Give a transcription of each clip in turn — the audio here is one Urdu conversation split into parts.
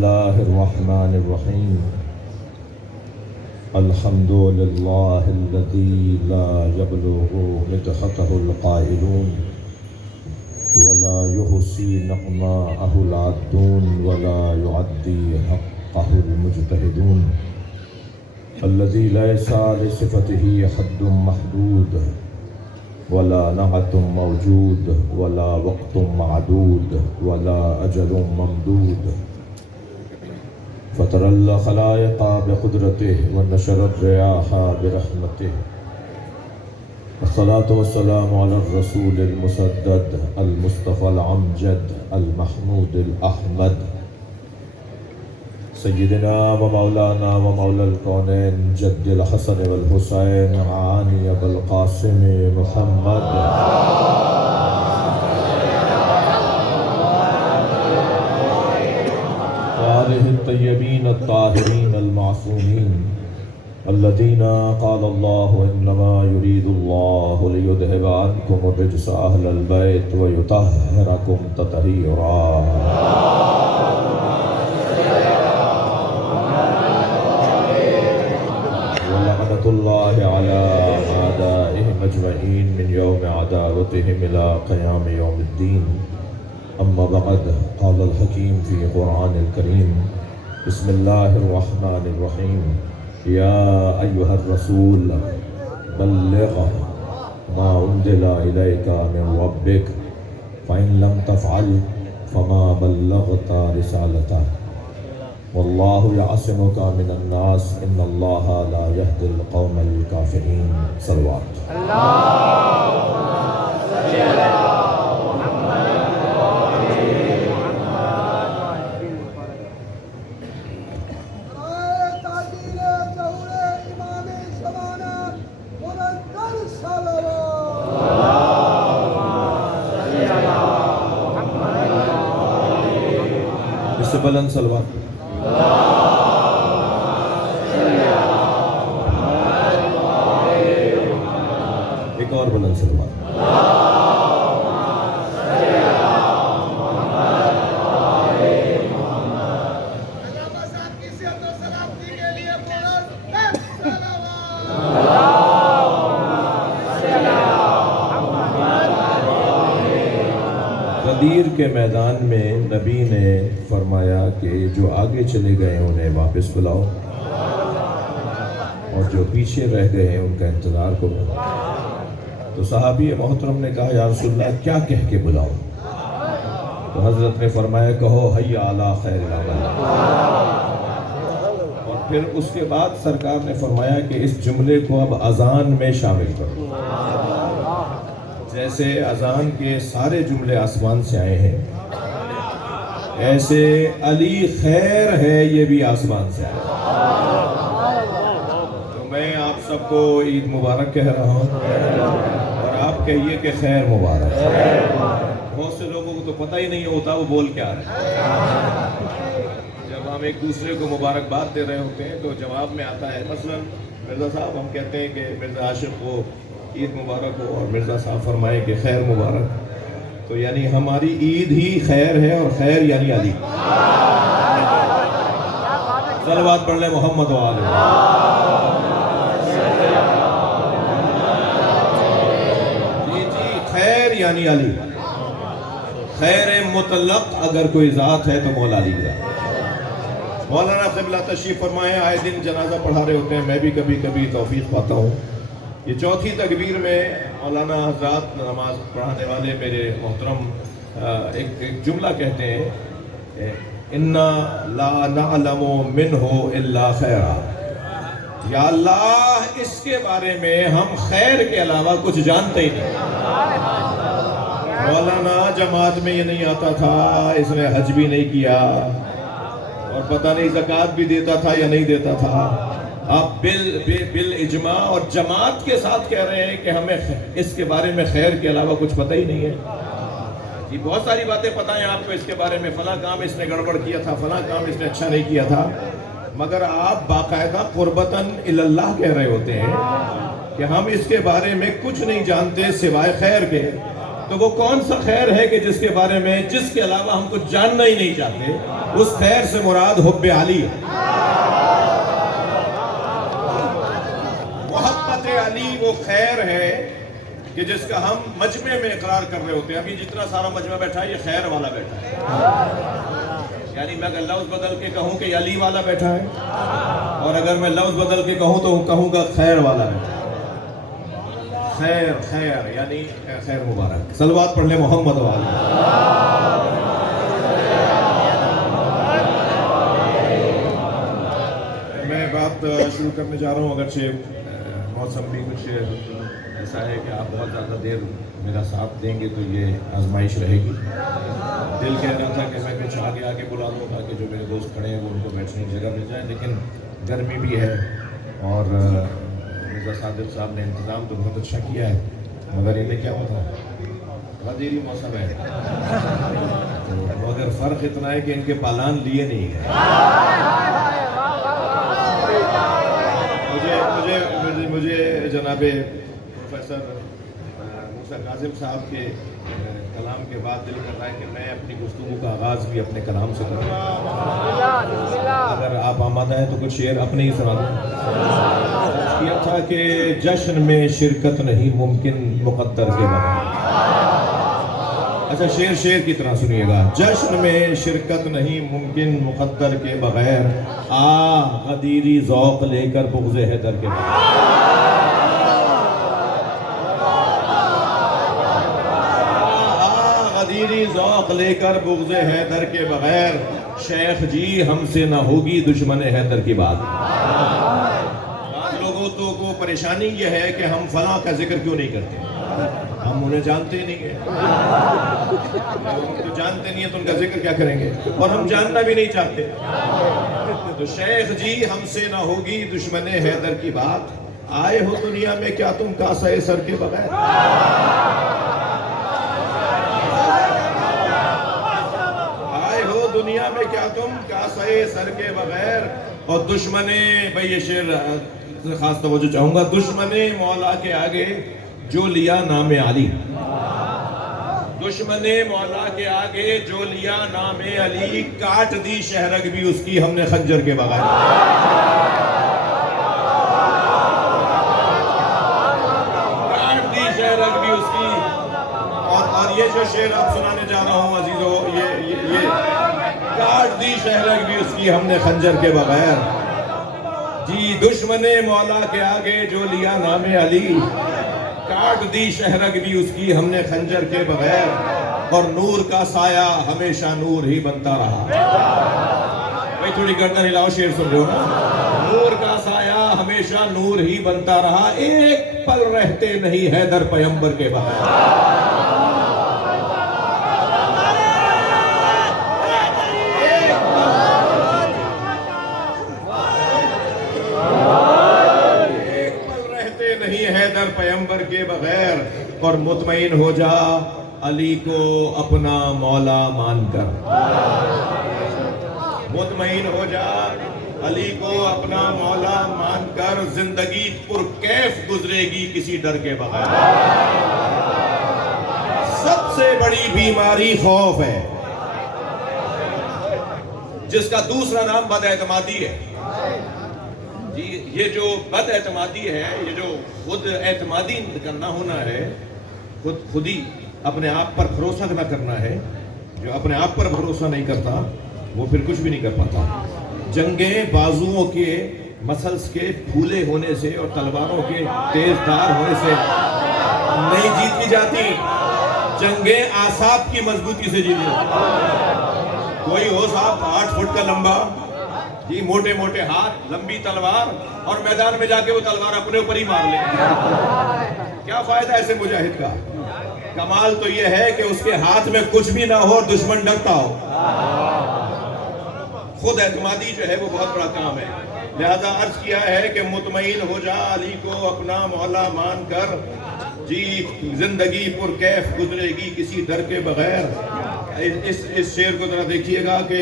الله الرحمن الرحيم الحمد لله الذي لا يبلغ مدحته القائلون ولا يحصي نعماءه العادون ولا يعدي حقه المجتهدون الذي ليس لصفته حد محدود ولا نعت موجود ولا وقت معدود ولا أجل ممدود فترى الخلائق بقدرته ونشر الرياح برحمته والصلاة والسلام على الرسول المسدد المصطفى العمجد المحمود الأحمد سيدنا ومولانا ومولى الكونين جد الحسن والحسين عاني بالقاسم محمد وآله الطيبين الطاهرين المعصومين الذين قال الله إنما يريد الله ليذهب عنكم الرجس أهل البيت ويطهركم تطهيرا ولعنة الله على أعدائهم أجمعين من يوم عداوتهم إلى قيام يوم الدين أما بعد قال الحكيم في قرآن الكريم بسم الله الرحمن الرحيم يا أيها الرسول بلغ ما أنزل إليك من ربك فإن لم تفعل فما بلغت رسالته والله يعصمك من الناس إن الله لا يهدي القوم الكافرين صلوات اس سے بلند صلوات ایک اور بلند صلوات غدیر کے میدان میں نبی نے فرمایا کہ جو آگے چلے گئے ہیں انہیں واپس بلاؤ اور جو پیچھے رہ گئے ہیں ان کا انتظار کرو تو صحابی محترم نے کہا یا رسول اللہ کیا کہہ کے بلاؤ تو حضرت نے فرمایا کہو حیا علی خیر العمل اور پھر اس کے بعد سرکار نے فرمایا کہ اس جملے کو اب اذان میں شامل کرو جیسے اذان کے سارے جملے آسمان سے آئے ہیں ایسے علی خیر ہے یہ بھی آسمان سے آئے تو میں آپ سب کو عید مبارک کہہ رہا ہوں اور آپ کہیے کہ خیر مبارک بہت سے لوگوں کو تو پتہ ہی نہیں ہوتا وہ بول کیا رہے جب ہم ایک دوسرے کو مبارکباد دے رہے ہوتے ہیں تو جواب میں آتا ہے مثلا مرزا صاحب ہم کہتے ہیں کہ مرزا عاشق کو عید مبارک ہو اور مرزا صاحب فرمائے کہ خیر مبارک تو یعنی ہماری عید ہی خیر ہے اور خیر یعنی علی صلوات پڑھ لیں محمد و آلہ جی خیر یعنی علی خیر مطلق اگر کوئی ذات ہے تو مولا علی ذات مولانا قبلہ تشریف فرمائے آئے دن جنازہ پڑھا رہے ہوتے ہیں میں بھی کبھی کبھی توفیق پاتا ہوں یہ چوتھی تکبیر میں مولانا حضرات نماز پڑھانے والے میرے محترم ایک جملہ کہتے ہیں اِنَّا لَا نَعْلَمُ مِنْهُ إِلَّا خَيْرًا یا اللہ اس کے بارے میں ہم خیر کے علاوہ کچھ جانتے ہی نہیں مولانا جماعت میں یہ نہیں آتا تھا اس نے حج بھی نہیں کیا اور پتہ نہیں زکوٰۃ بھی دیتا تھا یا نہیں دیتا تھا آپ بالاجماع اور جماعت کے ساتھ کہہ رہے ہیں کہ ہمیں اس کے بارے میں خیر کے علاوہ کچھ پتہ ہی نہیں ہے جی بہت ساری باتیں پتہ ہیں آپ کو اس کے بارے میں فلاں کام اس نے گڑبڑ کیا تھا فلاں کام اس نے اچھا نہیں کیا تھا مگر آپ باقاعدہ قربتاً اللہ کہہ رہے ہوتے ہیں کہ ہم اس کے بارے میں کچھ نہیں جانتے سوائے خیر کے تو وہ کون سا خیر ہے کہ جس کے بارے میں جس کے علاوہ ہم کچھ جاننا ہی نہیں چاہتے؟ اس خیر سے مراد حب علی ہے۔ محبت علی وہ خیر ہے کہ جس کا ہم مجمع میں اقرار کر رہے ہوتے ہیں۔ ابھی جتنا سارا مجمع بیٹھا ہے یہ خیر والا بیٹھا ہے، یعنی میں اگر لفظ بدل کے کہوں کہ علی والا بیٹھا ہے، اور اگر میں لفظ بدل کے کہوں تو کہوں گا خیر والا بیٹھا ہے۔ خیر خیر یعنی خیر مبارک۔ صلوات پڑھ لیں محمد والا۔ میں بات شروع کرنے جا رہا ہوں، اگرچہ موسم بھی کچھ ایسا ہے کہ آپ بہت زیادہ دیر میرا ساتھ دیں گے تو یہ آزمائش رہے گی۔ دل کہہ رہا تھا کہ میں کچھ آگے آگے بلا دوں تاکہ جو میرے دوست کھڑے ہیں وہ ان کو بیٹھنے کی جگہ مل جائے، لیکن گرمی بھی ہے اور مرزا صادق صاحب نے انتظام تو بہت اچھا کیا ہے، مگر انہیں کیا پتا غدیری موسم ہے، تو مگر فرق اتنا ہے کہ ان کے پالان لیے نہیں گئے۔ مجھے جناب پروفیسر موسیٰ کاظم صاحب کے کلام کے بعد دل کر رہا ہے کہ میں اپنی گفتگو کا آغاز بھی اپنے کلام سے کروں۔ اگر آپ آمادہ ہیں تو کچھ شعر اپنے ہی سنا دیں۔ یہ تھا کہ جشن میں شرکت نہیں ممکن مقدر کے بغیر۔ اچھا شعر کی طرح سنیے گا۔ جشن میں شرکت نہیں ممکن مقدر کے بغیر، آ غدیری ذوق لے کر بغض حیدر کے بغیر۔ غدیری ذوق لے کر بغض حیدر کے بغیر، شیخ جی ہم سے نہ ہوگی دشمن حیدر کی بات۔ بعض لوگوں کو پریشانی یہ ہے کہ ہم فلاں کا ذکر کیوں نہیں کرتے، ہم انہیں جانتے نہیں ہیں، تو جانتے نہیں ہیں تو ان کا ذکر کیا کریں گے، اور ہم جاننا بھی نہیں چاہتے۔ تو شیخ جی ہم سے نہ ہوگی دشمن حیدر کی بات، آئے ہو دنیا میں کیا تم کاسہ سر کے بغیر۔ آئے ہو دنیا میں کیا تم کاسہ سر کے بغیر، اور دشمن، بھئی یہ شعر خاص توجہ چاہوں گا، دشمن مولا کے آگے جو لیا نام علی، دشمن مولا کے آگے جو لیا نام علی، کاٹ دی شہرگ بھی اس کی ہم نے خنجر کے بغیر۔ کاٹ دی شہرگ بھی اس کی، اور یہ جو شعر آپ سنانے جا رہا ہوں عزیزو، یہ کاٹ دی شہرگ بھی اس کی ہم نے خنجر کے بغیر۔ جی دشمن مولا کے آگے جو لیا نام علی، کاٹ دی شہرگ بھی اس کی ہم نے خنجر کے بغیر، اور نور کا سایہ ہمیشہ نور ہی بنتا رہا۔ بھائی تھوڑی گردن ہلاؤ، شعر سن رہے ہو نا۔ نور کا سایہ ہمیشہ نور ہی بنتا رہا، ایک پل رہتے نہیں حیدر پیغمبر کے بغیر۔ حیدر پیغمبر کے بغیر، اور مطمئن ہو جا علی کو اپنا مولا مان کر، مطمئن ہو جا علی کو اپنا مولا مان کر، زندگی پر کیف گزرے گی کسی ڈر کے بغیر۔ سب سے بڑی بیماری خوف ہے، جس کا دوسرا نام بد اعتمادی ہے۔ جی یہ جو بد اعتمادی ہے، یہ جو خود اعتمادی کرنا ہونا ہے، خودی اپنے آپ پر بھروسہ نہ کرنا ہے، جو اپنے آپ پر بھروسہ نہیں کرتا وہ پھر کچھ بھی نہیں کر پاتا۔ جنگیں بازوؤں کے مسلس کے پھولے ہونے سے اور تلواروں کے تیز دار ہونے سے نہیں جیتی جاتی، جنگیں اعصاب کی مضبوطی سے جیتی جاتی۔ کوئی ہو صاحب 8 فٹ کا لمبا، جی موٹے موٹے ہاتھ، لمبی تلوار، اور میدان میں جا کے وہ تلوار اپنے اوپر ہی مار لے، کیا فائدہ ایسے مجاہد کا؟ کمال تو یہ ہے کہ اس کے ہاتھ میں کچھ بھی نہ ہو اور دشمن ڈرتا ہو۔ خود اعتمادی جو ہے وہ بہت بڑا کام ہے۔ لہذا عرض کیا ہے کہ مطمئن ہو جا علی کو اپنا مولا مان کر، جی زندگی پر کیف گزرے گی کسی ڈر کے بغیر۔ اس شعر کو ذرا دیکھیے گا کہ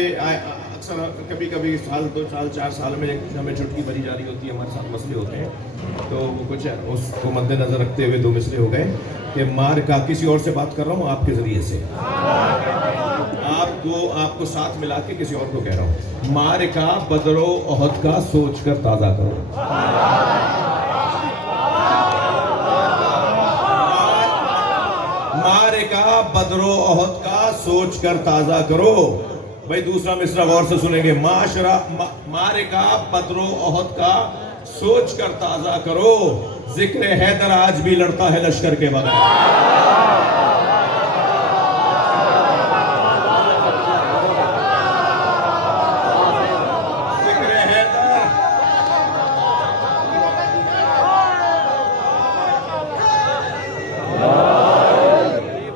کبھی کبھی سال 2 سال 4 سال میں ہمیں چھٹکی بھری جاری ہوتی ہے، ہمارے ساتھ مسئلے ہوتے ہیں، تو وہ کچھ اس کو مد نظر رکھتے ہوئے 2 مسئلے ہو گئے۔ کہ معرکہ، کسی اور سے بات کر رہا ہوں آپ کے ذریعے سے، آپ کو ساتھ ملا کے کسی اور کو کہہ رہا ہوں، معرکہ بدر و احد کا سوچ کر تازہ کرو۔ معرکہ بدر و احد کا سوچ کر تازہ کرو۔ بھائی دوسرا مصرع غور سے سنیں گے، معرکہ بدر و احد کا سوچ کر تازہ کرو، ذکر حیدر آج بھی لڑتا ہے لشکر کے بغیر۔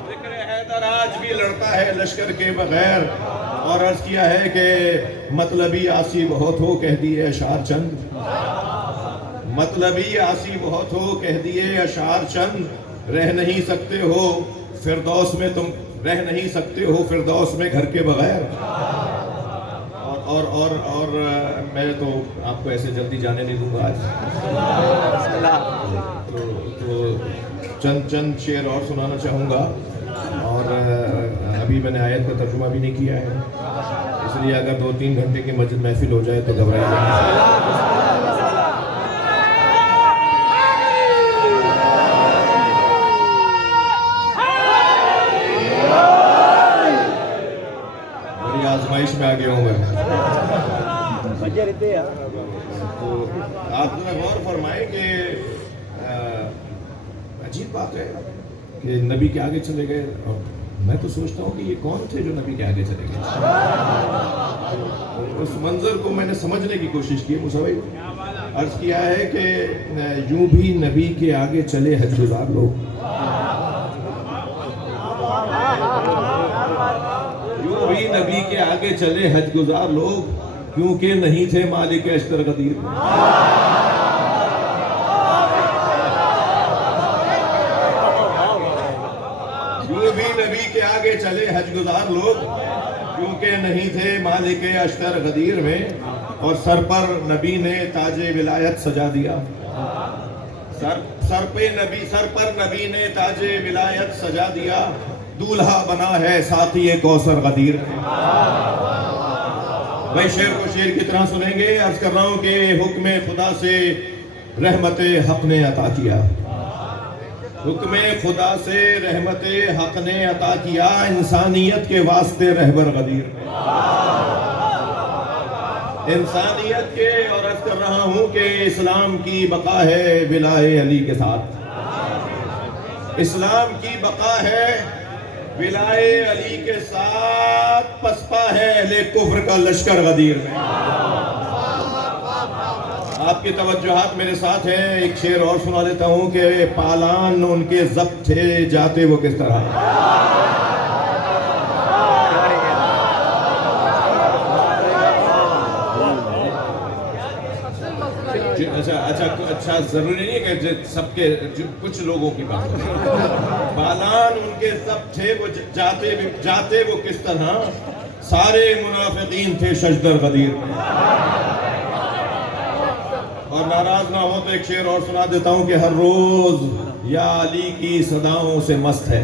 ذکر حیدر آج بھی لڑتا ہے لشکر کے بغیر۔ اور عرض کیا ہے کہ مطلبی آسی بہت ہو کہہ دیے اشعار چند، مطلبی آسی بہت ہو کہہ دیے اشعار چند، رہ نہیں سکتے ہو فردوس میں تم، رہ نہیں سکتے ہو فردوس میں گھر کے بغیر۔ اور میں تو آپ کو ایسے جلدی جانے نہیں دوں گا آج، تو چند شعر اور سنانا چاہوں گا، اور ابھی میں نے آیت کا ترجمہ بھی نہیں کیا ہے، اس لیے اگر 2-3 گھنٹے کی مسجد محفل ہو جائے تو گھبرائے جائیں۔ بڑی آزمائش میں آ گیا ہوں میں۔ تو آپ ذرا غور فرمائیں کہ عجیب بات ہے کہ نبی کے آگے چلے گئے، اور میں تو سوچتا ہوں کہ یہ کون تھے جو نبی کے آگے چلے گئے۔ اس منظر کو میں نے سمجھنے کی کوشش کی، مصوی عرض کیا ہے کہ یوں بھی نبی کے آگے چلے حج گزار لوگ، یوں بھی نبی کے آگے چلے حج گزار لوگ، کیونکہ نہیں تھے مالک اشتر غدیر۔ نبی کے آگے چلے حج گزار لوگ، کیونکہ نہیں تھے مالک اشتر غدیر میں، اور سر پر نبی نے تاج ولایت سجا دیا، سر پر نبی نے تاج ولایت سجا دیا، دولہا بنا ہے ساقی کوثر غدیر میں۔ بھائی شعر کو شعر کی طرح سنیں گے، عرض کر رہا ہوں کہ حکم خدا سے رحمت حق نے عطا کیا، حکم خدا سے رحمت حق نے عطا کیا، انسانیت کے واسطے رہبر غدیر میں، انسانیت کے، اور عرض کر رہا ہوں کہ اسلام کی بقا ہے ولائے علی کے ساتھ، اسلام کی بقا ہے ولائے علی کے ساتھ، پسپا ہے اہل کفر کا لشکر غدیر میں۔ آپ کی توجہات میرے ساتھ ہیں، ایک شعر اور سنا دیتا ہوں کہ پالان ان کے ضبط تھے، جاتے وہ کس طرح۔ اچھا ضروری نہیں ہے کہ سب کے، کچھ لوگوں کی بات ہے۔ پالان ان کے ضبط تھے، وہ جاتے وہ کس طرح، سارے منافقین تھے شجدر غدیر میں۔ اور ناراض نہ ہو تو ایک شعر اور سنا دیتا ہوں کہ ہر روز یا علی کی صداؤں سے مست ہے۔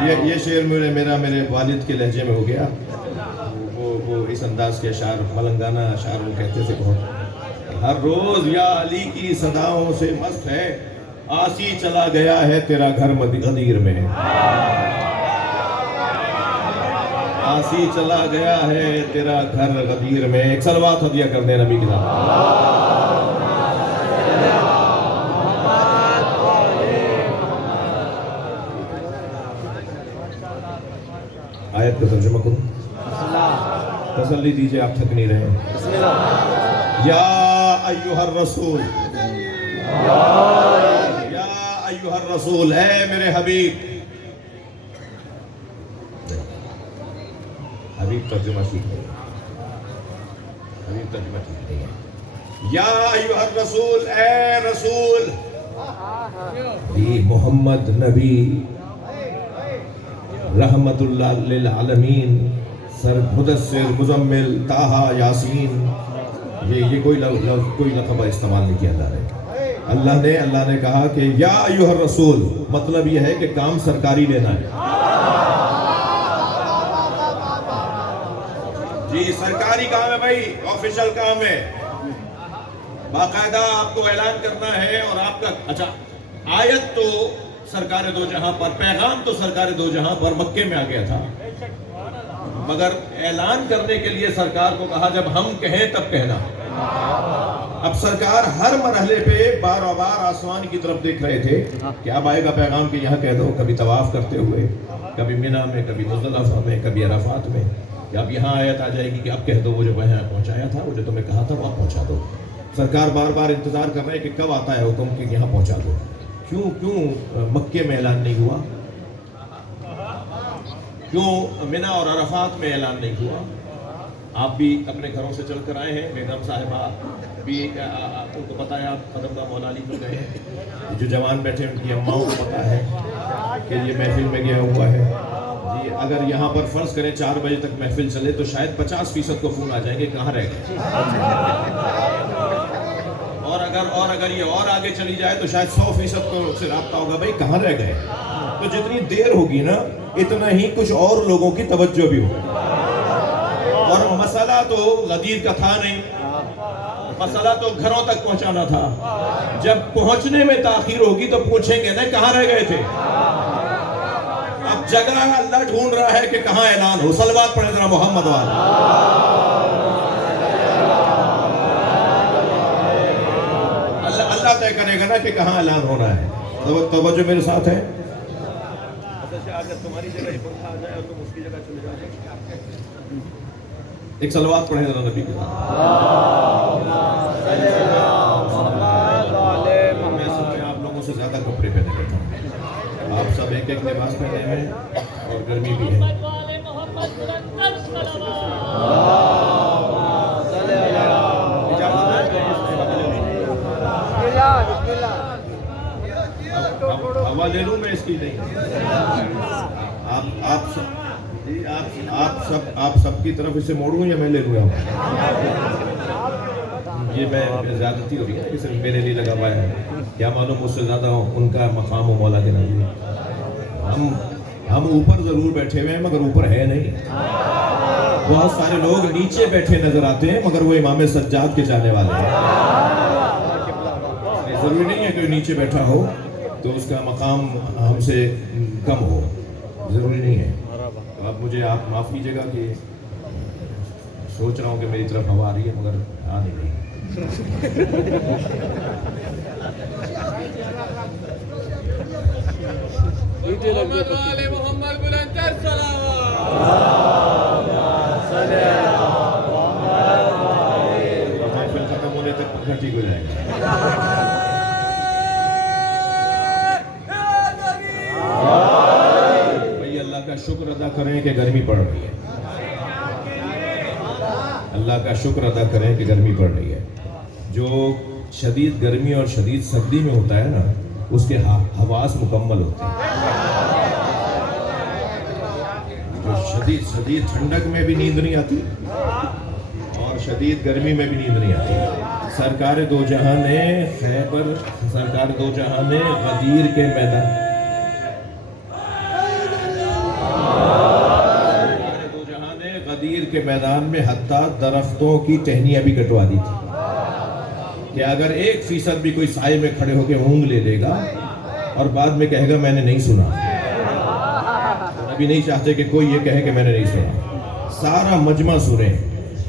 یہ شعر میرے والد کے لہجے میں ہو گیا، وہ اس انداز کے اشعار، ملنگانہ اشعار وہ کہتے تھے بہت۔ ہر روز یا علی کی صداؤں سے مست ہے، آسی چلا گیا ہے تیرا گھر غدیر میں، آسی چلا گیا ہے تیرا گھر غدیر میں۔ ایک صلوات ہدیہ کر دیں نبی کے ساتھ۔ آیت کا ترجمہ کروں، تسلی دیجئے، آپ تھک نہیں رہے۔ یا ایھا الرسول، یا ایھا الرسول، اے میرے حبیب، حبیب ترجمہ ٹھیک ہے، حبیب ترجمہ ٹھیک ہے۔ یا ایھا الرسول، اے رسول، محمد نبی رحمت اللہ للعالمین، سر مدثر مزمل طٰہٰ یاسین، یہ کوئی لقب استعمال نہیں کیا جا رہا ہے۔ اللہ نے کہا کہ یا ایھا الرسول، مطلب یہ ہے کہ کام سرکاری لینا ہے. جی سرکاری کام ہے بھائی، آفیشل کام ہے، باقاعدہ آپ کو اعلان کرنا ہے. اور آپ کا اچھا، آیت تو سرکار دو جہاں پر، پیغام تو سرکار دو جہاں پر مکے میں آ گیا تھا، مگر اعلان کرنے کے لیے سرکار کو کہا جب ہم کہیں تب کہنا. اب سرکار ہر مرحلے پہ بار بار آسمان کی طرف دیکھ رہے تھے کہ اب آئے گا پیغام کہ یہاں کہہ دو. کبھی طواف کرتے ہوئے، کبھی منی میں، کبھی مزدلفہ میں، کبھی عرفات میں، کہ اب یہاں آیت آ جائے گی کہ اب کہہ دو وہ جو وہاں پہنچایا تھا، وہ جو تمہیں کہا تھا وہ آپ پہنچا دو. سرکار بار بار انتظار کر رہے ہیں کہ کب آتا ہے حکم کہ یہاں پہنچا دو. کیوں مکے میں اعلان نہیں ہوا؟ کیوں منی اور عرفات میں اعلان نہیں ہوا؟ آپ بھی اپنے گھروں سے چل کر آئے ہیں، بیگم صاحبہ بھی آپ کو پتہ ہے، آپ قدمگاہ مولا علی کو گئے ہیں، جو جوان بیٹھے ان کی اماؤں کو پتہ ہے کہ یہ محفل میں گیا ہوا ہے. جی اگر یہاں پر فرض کریں 4 بجے تک محفل چلے تو شاید 50% کو فون آ جائیں گے کہاں رہ گئے. اور اگر یہ اور آگے چلی جائے تو شاید 100% کو سے رابطہ ہوگا بھائی کہاں رہ گئے. تو جتنی دیر ہوگی نا اتنا ہی کچھ اور لوگوں کی توجہ بھی ہوگی. اور مسئلہ تو غدیر کا تھا نہیں، مسئلہ تو گھروں تک پہنچانا تھا. جب پہنچنے میں تاخیر ہوگی تو پوچھیں گے نا کہاں رہ گئے تھے. اب جگہ اللہ ڈھونڈ رہا ہے کہ کہاں اعلان ہو. صلوات پڑھیں ذرا محمد والا. اللہ طے کرے گا نا کہ کہاں اعلان ہونا ہے. توجہ میرے ساتھ ہے. اگر تمہاری جگہ ہی پنکھا آ جائے اور تم اس کی جگہ چلے جائے، ایک صلوات پڑھیں ذرا نبی کے ساتھ. میں سب میں آپ لوگوں سے زیادہ کپڑے پہنے رہتا ہوں. آپ سب ایک ایک لباس پہنے ہیں اور گرمی بھی ہے. ہوا لے لوں میں اس کی نہیں. آپ سب کی طرف اسے موڑوں یا میں لے لوں؟ یہ میں زیادتی ہو رہی ہے کہ صرف میرے لیے لگا ہوا ہے. کیا معلوم مجھ سے زیادہ ان کا مقام و مولا کے نبی. ہم اوپر ضرور بیٹھے ہوئے ہیں مگر اوپر ہے نہیں. بہت سارے لوگ نیچے بیٹھے نظر آتے ہیں مگر وہ امام سجاد کے چاہنے والے ہیں. ضروری نہیں ہے کہ نیچے بیٹھا ہو تو اس کا مقام ہم سے کم ہو، ضروری نہیں ہے. تو اب مجھے آپ معاف کیجیے گا کہ سوچ رہا ہوں کہ میری طرف ہوا آ رہی ہے مگر آ نہیں رہی. محمد بلند کر محفل ختم ہونے تک پنکھا ٹھیک ہو جائے گا. کا شکر ادا کریں کہ گرمی پڑ رہی ہے. اللہ کا شکر ادا کریں کہ گرمی پڑ رہی ہے. جو شدید گرمی اور شدید سردی میں ہوتا ہے نا اس کے حواس مکمل ہوتے ہیں. جو شدید ٹھنڈک میں بھی نیند نہیں آتی اور شدید گرمی میں بھی نیند نہیں آتی. سرکار دو جہاں نے غدیر کے میدان کے میدان میں حتیٰ درختوں کی ٹہنیاں بھی کٹوا دی تھی کہ اگر 1% بھی کوئی سائے میں کھڑے ہو کے اونگ لے لے گا اور بعد میں کہے گا میں نے نہیں سنا. ابھی نہیں چاہتے کہ کوئی یہ کہے کہ میں نے نہیں سنا. سارا مجمع سنے.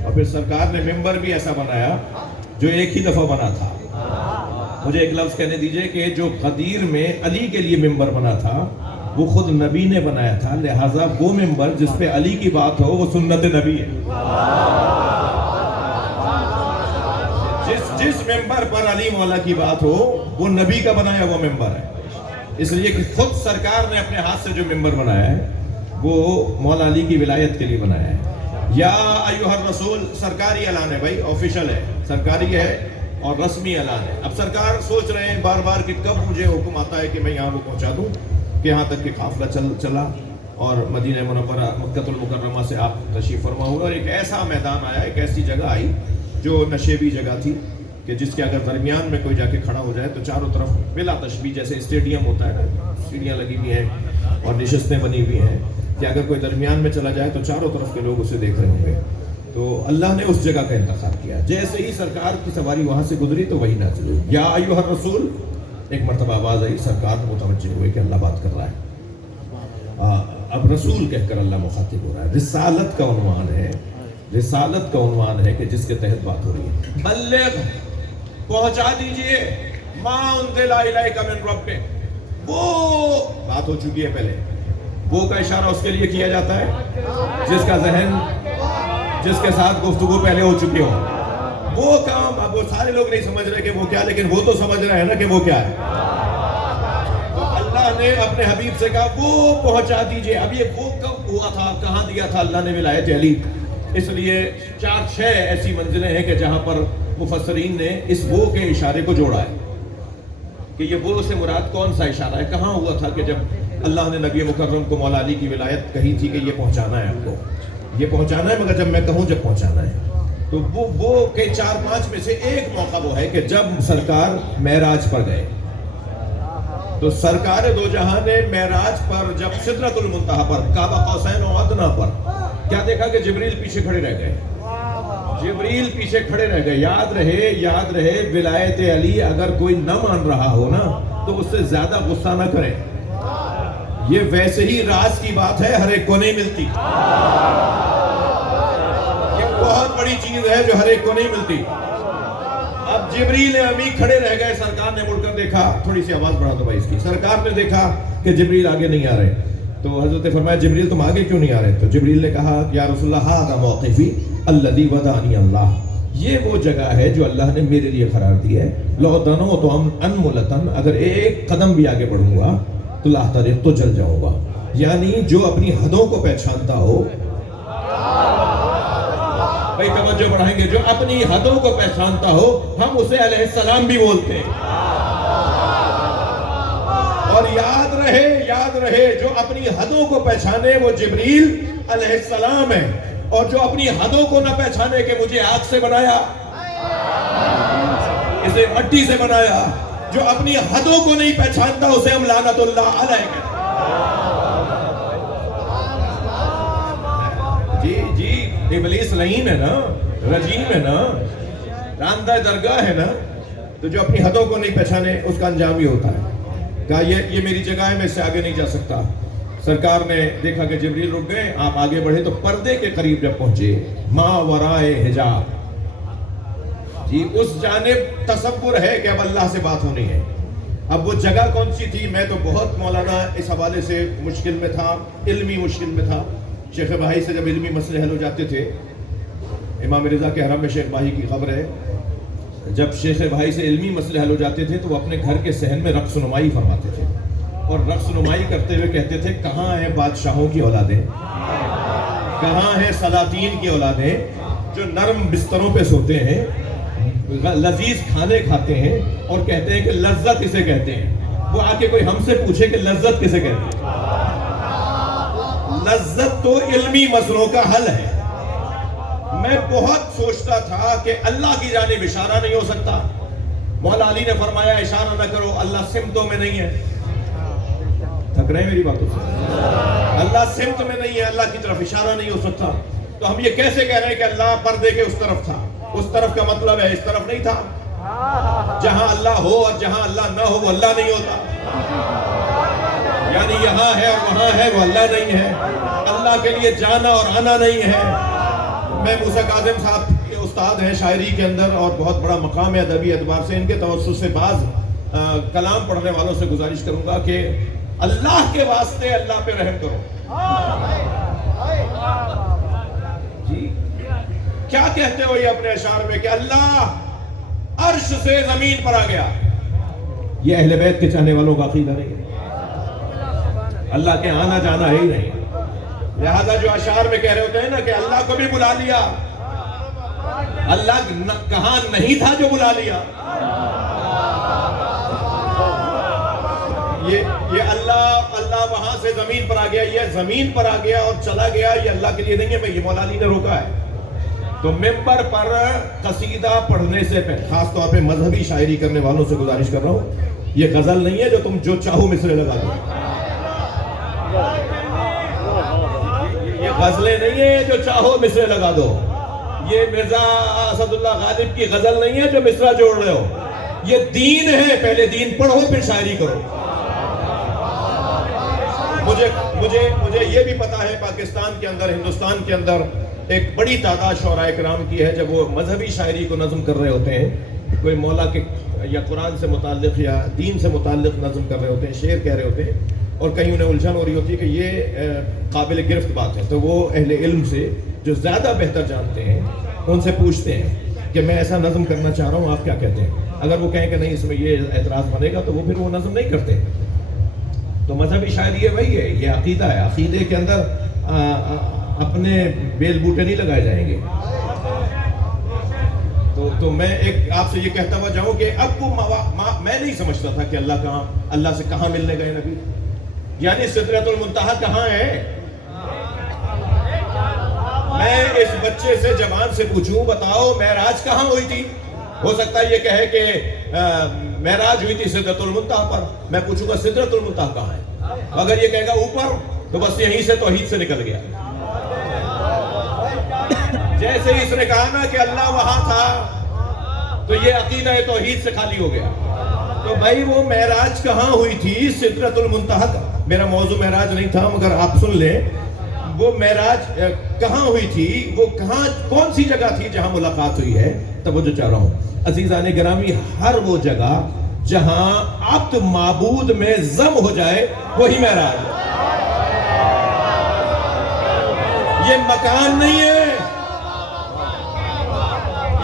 اور پھر سرکار نے ممبر بھی ایسا بنایا جو ایک ہی دفعہ بنا تھا. مجھے ایک لفظ کہنے دیجئے کہ جو غدیر میں علی کے لیے ممبر بنا تھا وہ خود نبی نے بنایا تھا. لہٰذا وہ ممبر جس پہ علی کی بات ہو وہ سنت نبی ہے. جس ممبر پر علی مولا کی بات ہو وہ نبی کا بنایا وہ ممبر ہے. اس لیے کہ خود سرکار نے اپنے ہاتھ سے جو ممبر بنایا ہے وہ مولا علی کی ولایت کے لیے بنایا ہے. یا ایھا الرسول سرکاری اعلان ہے بھائی، آفیشل ہے، سرکاری ہے اور رسمی اعلان ہے. اب سرکار سوچ رہے ہیں بار بار کہ کب مجھے حکم آتا ہے کہ میں یہاں کو پہنچا دوں. کہ یہاں تک کہ قافلہ چلا اور مدینہ منورہ مکہ المکرمہ سے آپ تشریف فرما ہوئے اور ایک ایسا میدان آیا، ایک ایسی جگہ آئی جو نشیبی جگہ تھی. کہ جس کے اگر درمیان میں کوئی جا کے کھڑا ہو جائے تو چاروں طرف بلا تشبیہ جیسے اسٹیڈیم ہوتا ہے نا، سیڑھیاں لگی ہوئی ہیں اور نشستیں بنی ہوئی ہیں، کہ اگر کوئی درمیان میں چلا جائے تو چاروں طرف کے لوگ اسے دیکھ رہے ہوں گے. تو اللہ نے اس جگہ کا انتخاب کیا. جیسے ہی سرکار کی سواری وہاں سے گزری تو وہی نازل ہوئی، یا ایھا الرسول. ایک مرتبہ آواز آئی، سرکار متوجہ ہوئے کہ اللہ بات کر رہا ہے. اب رسول کہہ کر اللہ مخاطب ہو رہا ہے. رسالت کا عنوان ہے، رسالت کا عنوان ہے کہ جس کے تحت بات ہو رہی ہے. بلغ، پہنچا دیجئے، ما انزل الیک من ربک. وہ بات ہو چکی ہے پہلے، وہ کا اشارہ اس کے لیے کیا جاتا ہے جس کا ذہن، جس کے ساتھ گفتگو پہلے ہو چکی ہو. وہ کام اب وہ سارے لوگ نہیں سمجھ رہے کہ وہ کیا، لیکن وہ تو سمجھ رہے ہیں نا کہ وہ کیا ہے. تو اللہ نے اپنے حبیب سے کہا وہ پہنچا دیجئے. اب یہ وہ کب ہوا تھا، کہاں دیا تھا اللہ نے ولایت علی؟ اس لیے 4-6 ایسی منزلیں ہیں کہ جہاں پر مفسرین نے اس وہ کے اشارے کو جوڑا ہے کہ یہ وہ سے مراد کون سا اشارہ ہے، کہاں ہوا تھا کہ جب اللہ نے نبی مکرم کو مولا علی کی ولایت کہی تھی کہ یہ پہنچانا ہے آپ کو، یہ پہنچانا ہے، مگر جب میں کہوں جب پہنچانا ہے. تو وہ کہ 4-5 میں سے ایک موقع وہ ہے کہ جب سرکار معراج پر گئے. تو سرکار دو جہاں نے معراج پر جب سدرۃ المنتہا پر، قاب قوسین و ادنیٰ پر، کیا دیکھا کہ جبریل پیچھے کھڑے رہ گئے. جبریل پیچھے کھڑے رہ گئے. یاد رہے ولایت علی اگر کوئی نہ مان رہا ہو نا تو اس سے زیادہ غصہ نہ کریں. یہ ویسے ہی راز کی بات ہے، ہر ایک کو نہیں ملتی. یہ بہت بڑی چیز ہے جو ہر ایک کو نہیں ملتی. اب جبریل امی کھڑے رہ گئے. سرکار نے مڑ کر دیکھا، تھوڑی سی آواز بڑھا دو بھائی اس کی. سرکار نے دیکھا کہ جبریل آگے نہیں آ رہے. تو حضرت نے فرمایا جبریل تم آگے کیوں نہیں آ رہے؟ تو جبریل نے کہا یا رسول اللہ ھذا موقفی الذی ودعنی اللہ. یہ وہ جگہ ہے جو اللہ نے میرے لیے قرار دی ہے. لو دنوت انملتن، اگر ایک قدم بھی آگے بڑھوں گا تو لاحترق، تو جل جاؤں گا. یعنی جو اپنی حدوں کو پہچانتا ہو، بھائی توجہ بڑھائیں گے، جو اپنی حدوں کو پہچانتا ہو، ہم اسے علیہ السلام بھی بولتے ہیں. اور یاد رہے جو اپنی حدوں کو پہچانے وہ جبریل علیہ السلام ہے. اور جو اپنی حدوں کو نہ پہچانے کہ مجھے آگ سے بنایا، اسے مٹی سے بنایا، جو اپنی حدوں کو نہیں پہچانتا اسے ہم لعنت اللہ علیہ کہتے ہیں. جی ابلیس لعین ہے نا، رجیم ہے نا، راندہ درگاہ ہے نا. تو جو اپنی حدوں کو نہیں پہچانے اس کا انجام ہی ہوتا ہے. کہا یہ میری جگہ ہے، میں اس سے آگے نہیں جا سکتا. سرکار نے دیکھا کہ جبریل رک گئے، آپ آگے بڑھے تو پردے کے قریب جب پہنچے، ما ورائے حجاب، جی اس جانب تصور ہے کہ اب اللہ سے بات ہونی ہے. اب وہ جگہ کون سی تھی؟ میں تو بہت مولانا اس حوالے سے مشکل میں تھا، علمی مشکل میں تھا. شیخ بھائی سے جب علمی مسئلے حل ہو جاتے تھے، امام رضا کے حرم میں شیخ بھائی کی قبر ہے، جب شیخ بھائی سے علمی مسئلے حل ہو جاتے تھے تو وہ اپنے گھر کے صحن میں رقص نمائی فرماتے تھے. اور رقص نمائی کرتے ہوئے کہتے تھے کہاں ہیں بادشاہوں کی اولادیں، کہاں ہیں سلاطین کی اولادیں جو نرم بستروں پہ سوتے ہیں، لذیذ کھانے کھاتے ہیں اور کہتے ہیں کہ لذت اسے کہتے ہیں. وہ آ کے کوئی ہم سے پوچھے کہ لذت کسے کہتے ہیں؟ لذت تو علمی مسئلوں کا حل ہے. میں بہت سوچتا تھا کہ اللہ کی جانب اشارہ نہیں ہو سکتا. مولا علی نے فرمایا اشارہ نہ کرو، اللہ سمتوں میں نہیں ہے. تھک رہے ہیں میری باتوں سے؟ اللہ سمت میں نہیں ہے، اللہ کی طرف اشارہ نہیں ہو سکتا. تو ہم یہ کیسے کہہ رہے ہیں کہ اللہ پردے کے اس طرف تھا؟ اس طرف کا مطلب ہے اس طرف نہیں تھا. جہاں اللہ ہو اور جہاں اللہ نہ ہو وہ اللہ نہیں ہوتا. یعنی یہاں ہے اور وہاں ہے وہ اللہ نہیں ہے. اللہ کے لیے جانا اور آنا نہیں ہے. میں موسیٰ کاظم صاحب کے استاد ہیں شاعری کے اندر اور بہت بڑا مقام ہے ادبی اعتبار سے. ان کے توسط سے بعض کلام پڑھنے والوں سے گزارش کروں گا کہ اللہ کے واسطے اللہ پہ رحم کرو. جی کیا کہتے ہو یہ اپنے اشعار میں کہ اللہ عرش سے زمین پر آ گیا؟ یہ اہل بیت کے چاہنے والوں کا عقیدہ نہیں ہے. اللہ کے آنا جانا ہے ہی نہیں. لہذا جو اشعار میں کہہ رہے ہوتے ہیں نا کہ اللہ کو بھی بلا لیا، اللہ کہاں نہیں تھا جو بلا لیا. یہ اللہ وہاں سے زمین پر آ گیا، یہ زمین پر آ گیا اور چلا گیا، یہ اللہ کے لیے نہیں ہے. میں یہ مولا علی نے روکا ہے. تو ممبر پر قصیدہ پڑھنے سے پہلے خاص طور پہ مذہبی شاعری کرنے والوں سے گزارش کر رہا ہوں، یہ غزل نہیں ہے جو تم جو چاہو مصرے لگا دو، یہ غزلیں نہیں ہے جو چاہو مصرے لگا دو، یہ مرزا اسد اللہ غالب کی غزل نہیں ہے جو مصرع جوڑ رہے ہو، یہ دین ہے، پہلے دین پڑھو پھر شاعری کرو۔ مجھے یہ بھی پتا ہے پاکستان کے اندر، ہندوستان کے اندر ایک بڑی تعداد شعراء کرام کی ہے، جب وہ مذہبی شاعری کو نظم کر رہے ہوتے ہیں، کوئی مولا کے یا قرآن سے متعلق یا دین سے متعلق نظم کر رہے ہوتے ہیں، شعر کہہ رہے ہوتے ہیں، اور کہیں انہیں الجھن ہو رہی ہوتی ہے کہ یہ قابل گرفت بات ہے، تو وہ اہل علم سے جو زیادہ بہتر جانتے ہیں ان سے پوچھتے ہیں کہ میں ایسا نظم کرنا چاہ رہا ہوں، آپ کیا کہتے ہیں؟ اگر وہ کہیں کہ نہیں اس میں یہ اعتراض بنے گا تو وہ پھر وہ نظم نہیں کرتے۔ تو مذہبی شاعری وہی ہے، یہ عقیدہ ہے، عقیدے کے اندر اپنے بیل بوٹے نہیں لگائے جائیں گے۔ تو میں ایک آپ سے یہ کہتا ہوا جاؤں کہ اب وہ میں نہیں سمجھتا تھا کہ اللہ سے کہاں ملنے گئے نبی، یعنی سدرۃ المنتہا کہاں ہے؟ میں اس بچے سے جوان سے پوچھوں بتاؤ معراج کہاں ہوئی تھی؟ ہو سکتا ہے یہ کہے کہ معراج ہوئی تھی سدرۃ المنتہا پر، میں پوچھوں گا سدرۃ المنتہا کہاں ہے؟ اگر یہ کہے گا اوپر تو بس یہیں سے توحید سے نکل گیا۔ جیسے اس نے کہا نا کہ اللہ وہاں تھا تو یہ عقیدہ توحید سے خالی ہو گیا۔ تو بھائی وہ معراج کہاں ہوئی تھی؟ سدرۃ المنتہا کا، میرا موضوع معراج نہیں تھا مگر آپ سن لیں، وہ معراج کہاں ہوئی تھی، وہ کہاں کون سی جگہ تھی جہاں ملاقات ہوئی ہے؟ توجہ چاہ رہا ہوں عزیزان گرامی، ہر وہ جگہ جہاں عبد معبود میں ضم ہو جائے وہی معراج ہے۔ یہ مکان نہیں ہے،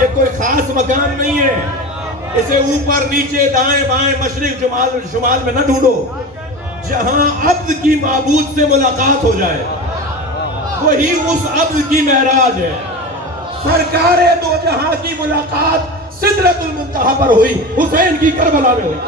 یہ کوئی خاص مکان نہیں ہے، اسے اوپر نیچے دائیں بائیں مشرق شمال میں نہ ڈھونڈو، جہاں عبد کی معبود سے ملاقات ہو جائے وہی اس عبد کی معراج ہے۔ سرکار دو جہاں کی ملاقات سدرۃ المنتہا پر ہوئی، حسین کی کربلا میں ہوئی۔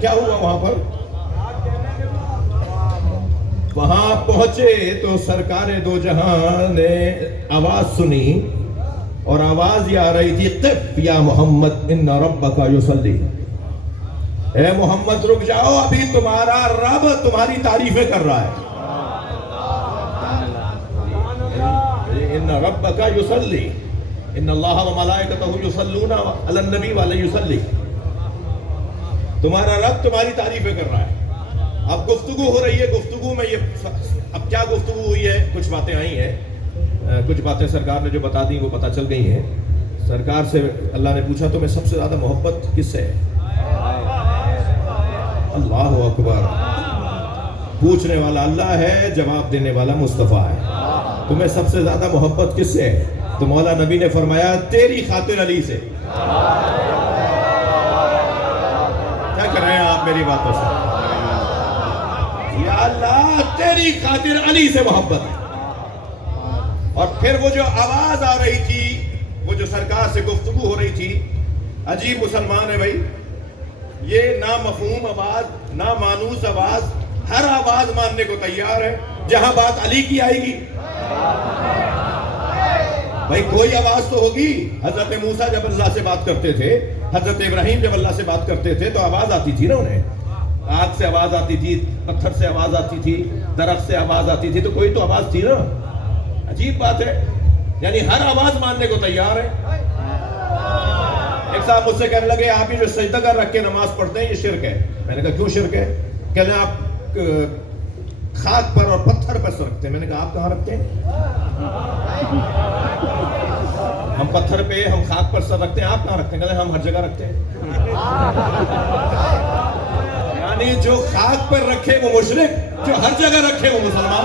کیا ہوا وہاں پر؟ وہاں پہنچے تو سرکار دو جہاں نے آواز سنی، اور آواز یہ آ رہی تھی قف یا محمد ان ربک یصلی، اے محمد رک جاؤ، ابھی تمہارا رب تمہاری تعریفیں کر رہا ہے۔ ان ربک یصلی ان اللہ وملائکتہ یصلون علی النبی وعلیہ یصلی، تمہارا رب تمہاری تعریفیں کر رہا ہے۔ اب گفتگو ہو رہی ہے، گفتگو میں یہ اب کیا گفتگو ہوئی ہے، کچھ باتیں آئی ہیں، کچھ باتیں سرکار نے جو بتا دی وہ پتہ چل گئی ہیں۔ سرکار سے اللہ نے پوچھا تمہیں سب سے زیادہ محبت کس سے ہے؟ اللہ اکبر، پوچھنے والا اللہ ہے، جواب دینے والا مصطفیٰ ہے۔ تمہیں سب سے زیادہ محبت کس سے ہے؟ تو مولا نبی نے فرمایا تیری خاطر علی سے۔ کر رہے ہیں آپ میری باتوں سے؟ یا اللہ تیری خاطر علی سے محبت ہے۔ اور پھر وہ جو آواز آ رہی تھی، وہ جو سرکار سے گفتگو ہو رہی تھی، عجیب مسلمان ہے بھائی، یہ نامفہوم آواز، نامانوس آواز، ہر آواز ماننے کو تیار ہے جہاں بات علی کی آئے گی۔ بھائی کوئی آواز تو ہوگی۔ حضرت موسیٰ جب اللہ سے بات کرتے تھے، حضرت ابراہیم جب اللہ سے بات کرتے تھے تو آواز آتی تھی نا انہیں، آگ سے آواز آتی تھی، پتھر سے آواز آتی تھی، درخت سے آواز آتی تھی، تو کوئی تو آواز تھی نا۔ عجیب بات ہے، یعنی ہر آواز ماننے کو تیار ہے۔ ایک صاحب مجھ سے کہنے لگے آپ یہ جو سجدہ کر رکھ کے نماز پڑھتے ہیں یہ شرک ہے۔ میں نے کہا کیوں شرک ہے؟ کہنے لگے آپ خاک پر اور پتھر پر سر رکھتے ہیں۔ میں نے کہا آپ کہاں رکھتے ہیں؟ ہم پتھر پہ، ہم خاک پر سر رکھتے ہیں، آپ کہاں رکھتے ہیں؟ کہتے ہیں ہم ہر جگہ رکھتے ہیں۔ یعنی جو خاک پر رکھے وہ مشرک، جو ہر جگہ رکھے وہ مسلمان۔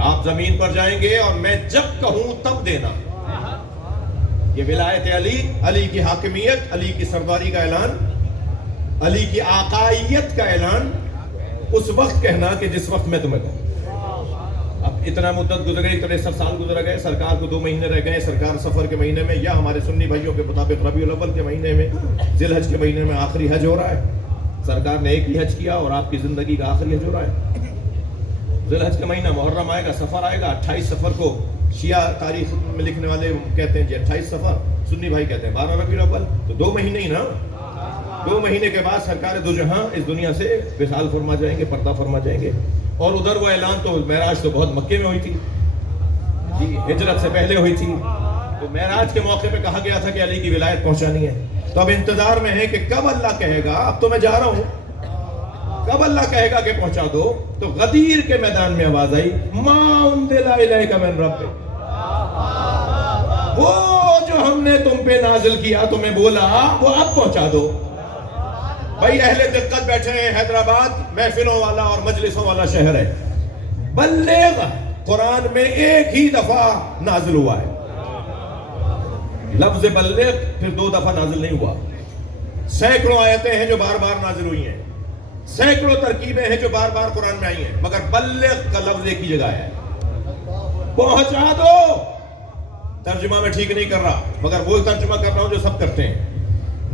آپ زمین پر جائیں گے اور میں جب کہوں تب دینا. یہ ولایت علی، علی کی حاکمیت، علی کی سرداری کا اعلان، علی کی آقائیت کا اعلان اس وقت کہنا کہ جس وقت میں تمہیں کہوں. اب اتنا مدت گزر گئی، 63 سال گزر گئے، سرکار کو 2 مہینے رہ گئے. سرکار سفر کے مہینے میں یا ہمارے سنی بھائیوں کے مطابق ربیع الاول کے مہینے میں، ذی الحج کے مہینے میں آخری حج ہو رہا ہے. سرکار نے ایک ہی حج کیا اور آپ کی زندگی کا آخری حج ہو رہا ہے. ذی الحج کا مہینہ محرم آئے گا، سفر آئے گا. 28 سفر کو شیعہ تاریخ میں لکھنے والے کہتے ہیں جی 28 سفر، سنی بھائی کہتے ہیں 12 ربیع الاول. تو 2 مہینے ہی نا. 2 مہینے کے بعد سرکار دو جہاں اس دنیا سے وصال فرما جائیں گے، پردہ فرما جائیں گے. اور ادھر وہ اعلان تو معراج تو بہت مکے میں ہوئی تھی جی، ہجرت سے پہلے ہوئی تھی. تو معراج کے موقع پہ کہا گیا تھا کہ علی کی ولایت پہنچانی ہے. تو اب انتظار میں ہے کہ کب اللہ کہے گا اب تو میں جا رہا ہوں، کب اللہ کہے گا کہ پہنچا دو. تو غدیر کے میدان میں آواز آئی، ما انزل الیک من ربک، وہ جو ہم نے تم پہ نازل کیا تمہیں بولا وہ اب پہنچا دو. بھائی اہل دقت بیٹھے ہیں، حیدرآباد محفلوں والا اور مجلسوں والا شہر ہے. بلغ قرآن میں ایک ہی دفعہ نازل ہوا ہے. لفظ بلغ پھر 2 دفعہ نازل نہیں ہوا. سینکڑوں آیتیں ہیں جو بار بار نازل ہوئی ہیں، سینکڑوں ترکیبیں ہیں جو بار بار قرآن میں آئی ہیں، مگر بلغ کا لفظ ایک ہی جگہ ہے. پہنچا دو. ترجمہ میں ٹھیک نہیں کر رہا، مگر وہ ترجمہ کر رہا ہوں جو سب کرتے ہیں.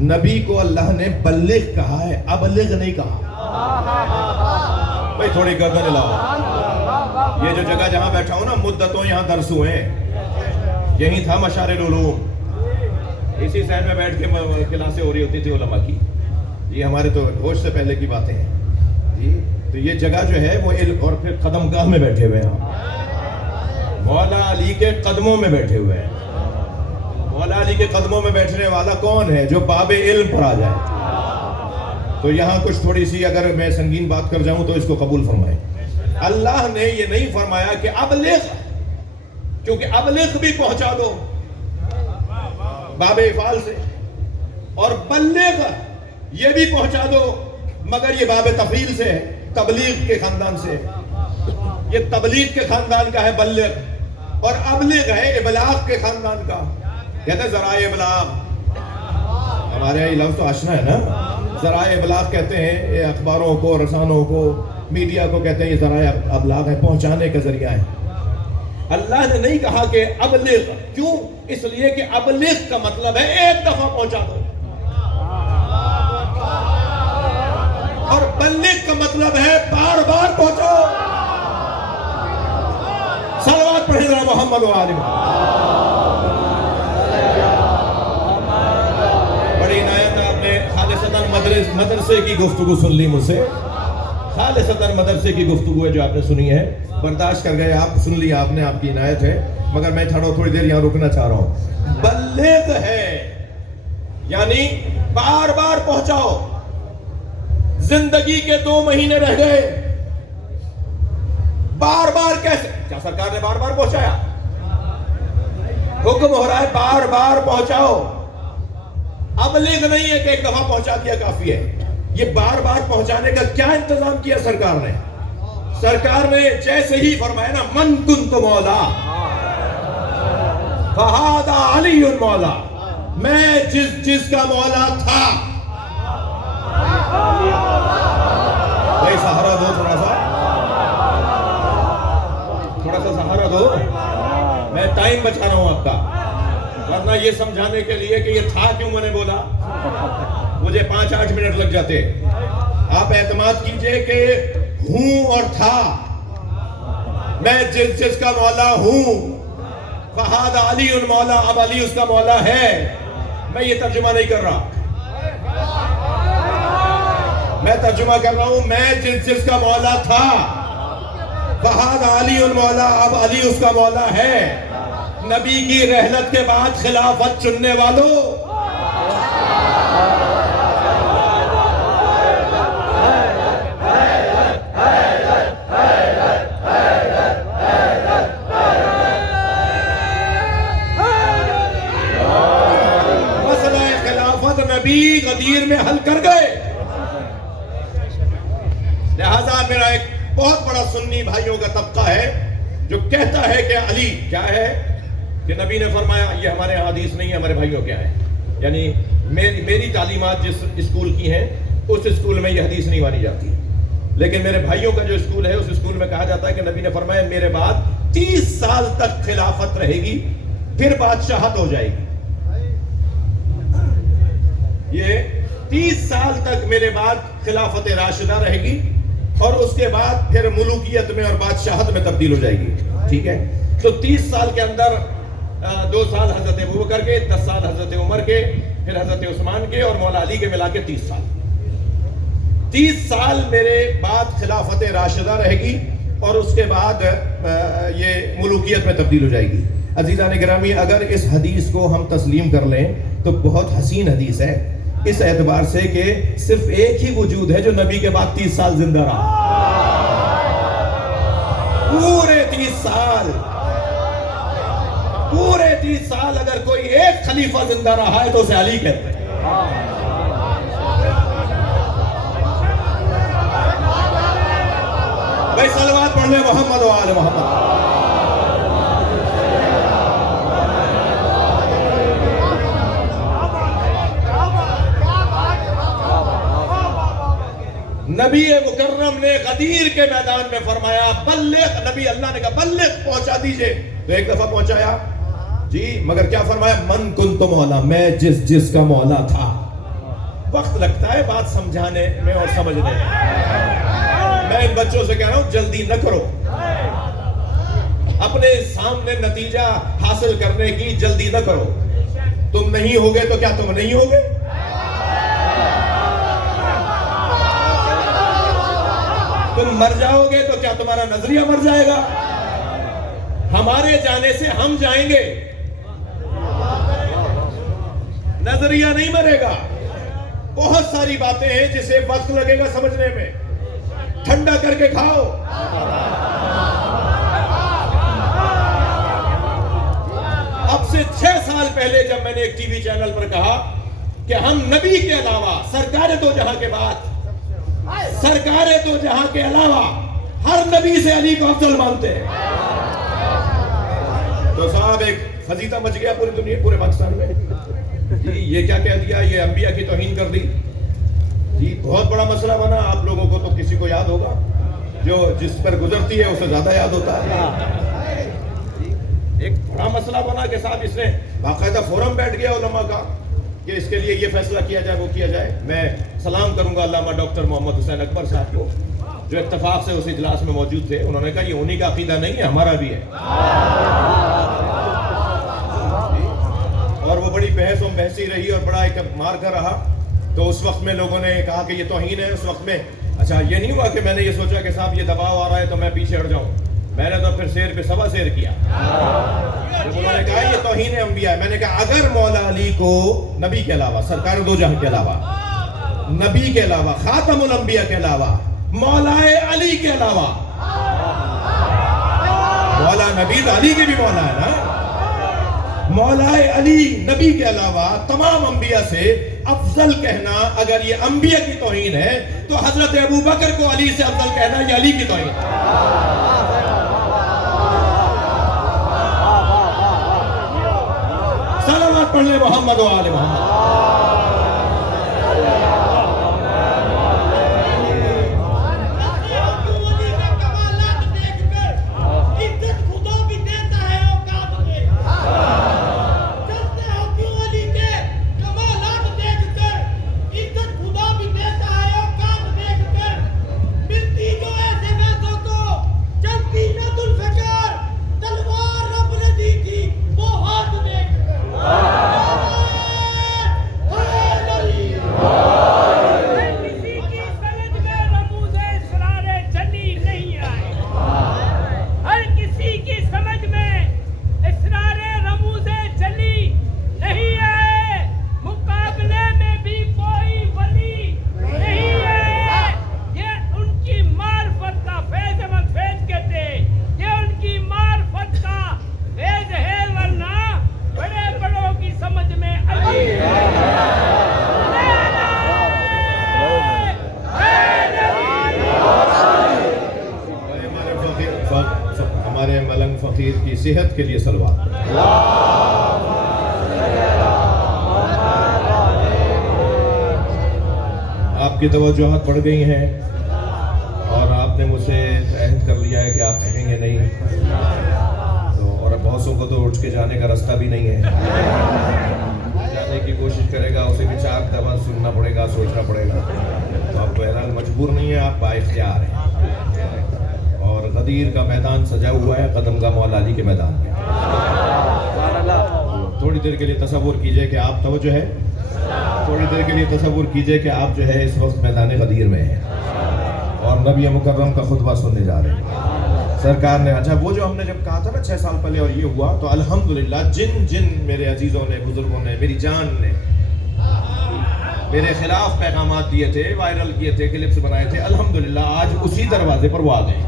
نبی کو اللہ نے بلغ کہا ہے، ابلغ نہیں کہا. بھائی تھوڑی گردن ہلاؤ. یہ جو جگہ جہاں بیٹھا ہوں نا، مدتوں یہاں درس ہوئے ہیں. یہی تھا مشار العلوم، اسی سائڈ میں بیٹھ کے کلاسیں ہو رہی ہوتی تھی علماء کی. یہ ہمارے تو ہوش سے پہلے کی باتیں ہیں جی. تو یہ جگہ جو ہے وہ علم، اور پھر قدم گاہ میں بیٹھے ہوئے ہیں، مولا علی کے قدموں میں بیٹھے ہوئے ہیں. مولا علی کے قدموں میں بیٹھنے والا کون ہے؟ جو باب علم پر آ جائے. تو یہاں کچھ تھوڑی سی اگر میں سنگین بات کر جاؤں تو اس کو قبول فرمائیں. اللہ نے یہ نہیں فرمایا کہ ابلغ، کیونکہ ابلغ بھی پہنچا دو باب افعال سے، اور بلغ یہ بھی پہنچا دو، مگر یہ باب تفعیل سے ہے، تبلیغ کے خاندان سے. یہ تبلیغ کے خاندان کا ہے بلغ، اور ابلغ ہے ابلاغ کے خاندان کا. کہتے ہیں ذرائع ابلاغ، ہمارے یہاں یہ لفظ تو آشنا ہے نا. ذرائع ابلاغ کہتے ہیں یہ اخباروں کو، رسانوں کو، میڈیا کو کہتے ہیں یہ ذرائع ابلاغ ہے، پہنچانے کا ذریعہ ہے. اللہ نے نہیں کہا کہ ابلغ. کیوں؟ اس لیے کہ ابلغ کا مطلب ہے ایک دفعہ پہنچا دو، اور بلغ کا مطلب ہے بار بار پہنچاؤ. صلوات پڑھیں ذرا محمد و آل محمد. بڑی عنایت آپ نے خالصتاً مدرسے کی گفتگو سن لی مجھ سے. خالصتاً مدرسے کی گفتگو ہے جو آپ نے سنی ہے، برداشت کر گئے آپ، سن لی آپ نے، آپ کی عنایت ہے. مگر میں تھوڑی دیر یہاں رکنا چاہ رہا ہوں. بلغ ہے یعنی بار بار پہنچاؤ. زندگی کے 2 مہینے رہ گئے، بار بار کیسے؟ کیا سرکار نے بار بار پہنچایا؟ حکم ہو رہا ہے بار بار پہنچاؤ. ابلغ نہیں ہے کہ ایک دفعہ پہنچا دیا کافی ہے. یہ بار بار پہنچانے کا کیا انتظام کیا سرکار نے؟ سرکار نے جیسے ہی فرمایا نا، من کنت مولا فہذا علی مولا، میں جس کا مولا تھا. بھائی سہارا دو، تھوڑا سا سہارا دو. میں ٹائم بچا رہا ہوں آپ کا، ورنہ یہ سمجھانے کے لیے کہ یہ تھا کیوں میں نے بولا مجھے 5-8 منٹ لگ جاتے. آپ اعتماد کیجئے کہ ہوں اور تھا، میں جس کا مولا ہوں، فہذا علی مولا، اب علی اس کا مولا ہے. میں یہ ترجمہ نہیں کر رہا، میں ترجمہ کر رہا ہوں، میں جس کا مولا تھا، فہذا علی مولا، اب علی اس کا مولا ہے. نبی کی رحلت کے بعد خلافت چننے والوں، مسئلہ خلافت نبی غدیر میں حل کر گئے. لہذا میرا ایک بہت بڑا سنی بھائیوں کا طبقہ ہے جو کہتا ہے کہ علی کیا ہے کہ نبی نے فرمایا یہ ہمارے یہاں حدیث نہیں ہے، ہمارے بھائیوں کیا ہے، یعنی میری تعلیمات جس اسکول کی ہیں اس اسکول میں یہ حدیث نہیں مانی جاتی، لیکن میرے بھائیوں کا جو اسکول ہے اس اسکول میں کہا جاتا ہے کہ نبی نے فرمایا میرے بعد 30 سال تک خلافت رہے گی، پھر بادشاہت ہو جائے گی. یہ 30 سال تک میرے بعد خلافت راشدہ رہے گی اور اس کے بعد پھر ملوکیت میں اور بادشاہت میں تبدیل ہو جائے گی. ٹھیک ہے، تو 30 سال کے اندر 2 سال حضرت ابوبکر کے، 10 سال حضرت عمر کے، پھر حضرت عثمان کے اور مولا علی کے ملا کے 30 سال. 30 سال میرے بعد خلافت راشدہ رہے گی اور اس کے بعد یہ ملوکیت میں تبدیل ہو جائے گی. عزیزان گرامی، اگر اس حدیث کو ہم تسلیم کر لیں تو بہت حسین حدیث ہے اس اعتبار سے کہ صرف ایک ہی وجود ہے جو نبی کے بعد 30 سال زندہ رہا. پورے 30 سال اگر کوئی ایک خلیفہ زندہ رہا ہے تو اسے علی کہتے ہیں. بھائی صلوات پڑھ لیں محمد و آل محمد. نبی مکرم نے غدیر کے میدان میں فرمایا بلغ، نبی اللہ نے کہا بلغ، پہنچا دیجئے، تو ایک دفعہ پہنچایا جی، مگر کیا فرمایا من کنت مولا، میں جس کا مولا تھا. وقت لگتا ہے بات سمجھانے میں اور سمجھنے میں. میں ان بچوں سے کہہ رہا ہوں جلدی نہ کرو، اپنے سامنے نتیجہ حاصل کرنے کی جلدی نہ کرو. تم نہیں ہوگے تو کیا تم نہیں ہوگے؟ تم مر جاؤ گے تو کیا تمہارا نظریہ مر جائے گا؟ ہمارے جانے سے ہم جائیں گے، نظریہ نہیں مرے گا. بہت ساری باتیں ہیں جسے وقت لگے گا سمجھنے میں، ٹھنڈا کر کے کھاؤ. اب سے 6 سال پہلے جب میں نے ایک ٹی وی چینل پر کہا کہ ہم نبی کے علاوہ سرکار دو جہاں کے بعد، سرکار دو جہاں کے علاوہ ہر نبی سے علی کو افضل مانتے ہیں، تو صاحب ایک خزیتہ مچ گیا پوری دنیا، پورے پاکستان میں. جی یہ کیا کہہ دیا، یہ انبیاء کی توہین کر دی. جی بہت بڑا مسئلہ بنا. آپ لوگوں کو تو کسی کو یاد ہوگا، جو جس پر گزرتی ہے اسے زیادہ یاد ہوتا ہے. ایک بڑا مسئلہ بنا کہ صاحب اس نے باقاعدہ فورم بیٹھ گیا علماء کا کہ اس کے لیے یہ فیصلہ کیا جائے وہ کیا جائے. میں سلام کروں گا علامہ ڈاکٹر محمد حسین اکبر صاحب کو جو اتفاق سے اس اجلاس میں موجود تھے. انہوں نے کہا یہ انہی کا عقیدہ نہیں ہے، ہمارا بھی ہے. اور وہ بڑی بحث و بحثی رہی اور بڑا ایک مار کر رہا. تو اس وقت میں لوگوں نے کہا کہ یہ توہین ہے. اس وقت میں اچھا یہ نہیں ہوا کہ میں نے یہ سوچا کہ صاحب یہ دباؤ آ رہا ہے تو میں پیچھے ہٹ جاؤں. میں نے تو پھر سیر پہ سوا سیر کیا. انہوں نے کہا یہ توہین انبیاء ہے. میں نے کہا اگر مولا علی کو نبی کے علاوہ، سرکار دو جہاں کے علاوہ، نبی کے علاوہ، خاتم الانبیاء کے علاوہ، مولا علی کے علاوہ، مولا نبی تو علی کے بھی مولا ہے نا، مولا علی نبی کے علاوہ تمام انبیاء سے افضل کہنا اگر یہ انبیاء کی توہین ہے تو حضرت ابوبکر کو علی سے افضل کہنا یہ علی کی توہین ہے. صلوات پڑھ لیں محمد و آل محمد. حبیب کی صحت کے لیے صلوات۔ آپ کی توجہات بڑھ گئی ہیں اور آپ نے مجھ سے عہد کر لیا ہے کہ آپ تھکیں گے نہیں، تو اور بہتوں کو تو اٹھ کے جانے کا راستہ بھی نہیں ہے، جانے کی کوشش کرے گا اسے بھی 4 دفعہ سننا پڑے گا، سوچنا پڑے گا، تو آپ بہرحال مجبور نہیں ہے، آپ بااختیار ہیں۔ اور غدیر کا میدان سجا ہوا ہے قدم گاہ مولا علی کے میدان میں۔ تھوڑی دیر کے لیے تصور کیجئے کہ آپ توجہ ہے، تھوڑی دیر کے لیے تصور کیجئے کہ آپ جو ہے اس وقت میدان غدیر میں ہیں اور نبی مکرم کا خطبہ سننے جا رہے ہیں۔ سرکار نے اچھا وہ جو ہم نے جب کہا تھا نا 6 سال پہلے اور یہ ہوا، تو الحمدللہ جن میرے عزیزوں نے، بزرگوں نے، میری جان نے میرے خلاف پیغامات دیے تھے، وائرل کیے تھے، کلپس بنائے تھے، الحمدللہ آج اسی دروازے پر وہ آ گئے۔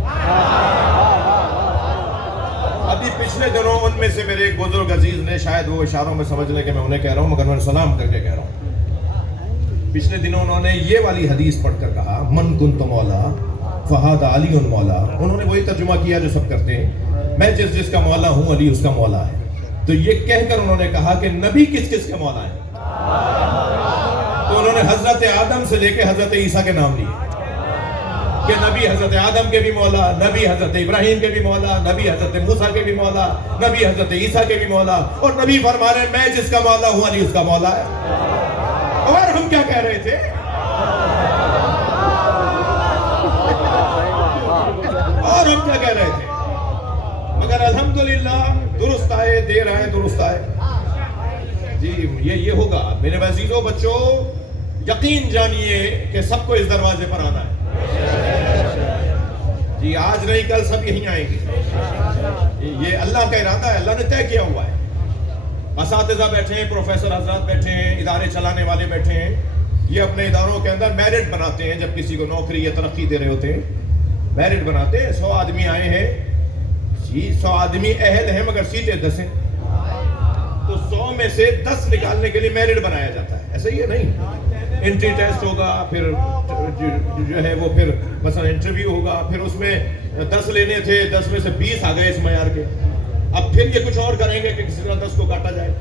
ابھی پچھلے دنوں ان میں سے میرے ایک بزرگ عزیز نے، شاید وہ اشاروں میں سمجھ لیں کہ میں انہیں کہہ رہا ہوں، مگر میں سلام کر کے کہہ رہا ہوں، پچھلے دنوں انہوں نے یہ والی حدیث پڑھ کر کہا من کنت مولا فہذا علی مولا۔ انہوں نے وہی ترجمہ کیا جو سب کرتے ہیں، میں جس کا مولا ہوں علی اس کا مولا ہے۔ تو یہ کہہ کر انہوں نے کہا کہ نبی کس کے مولا ہے، تو انہوں نے حضرت آدم سے لے کے حضرت عیسیٰ کے نام لیے کہ نبی حضرت آدم کے بھی مولا، نبی حضرت ابراہیم کے بھی مولا، نبی حضرت موسیٰ کے بھی مولا، نبی حضرت عیسیٰ کے بھی مولا، اور نبی فرما رہے ہیں میں جس کا مولا ہوں علی اس کا مولا ہے۔ اور ہم کیا کہہ رہے تھے؟ اور ہم کیا کہہ رہے تھے؟ مگر الحمدللہ درست آئے، دیر آئے درست آئے۔ جی یہ ہوگا میرے عزیزوں بچوں، یقین جانیے کہ سب کو اس دروازے پر آنا ہے۔ جی آج نہیں کل سب یہیں آئیں گے، یہ اللہ کا ارادہ ہے، اللہ نے طے کیا ہوا ہے۔ اساتذہ بیٹھے ہیں، پروفیسر حضرات بیٹھے ہیں، ادارے چلانے والے بیٹھے ہیں، یہ اپنے اداروں کے اندر میرٹ بناتے ہیں، جب کسی کو نوکری یا ترقی دے رہے ہوتے ہیں میرٹ بناتے ہیں۔ 100 آدمی آئے ہیں، جی 100 آدمی اہل ہیں مگر سیٹیں 10 ہیں، تو 100 میں سے 10 نکالنے کے لیے میرٹ بنایا جاتا ہے، ایسا ہی ہے نہیں؟ انٹری ٹیسٹ ہوگا، پھر جو ہے وہ پھر مثلا انٹرویو ہوگا، پھر اس میں 10 لینے تھے، 10 میں سے 20 آ گئے اس معیار کے، اب پھر یہ کچھ اور کریں گے کہ کسی طرح 10 کو کاٹا جائے،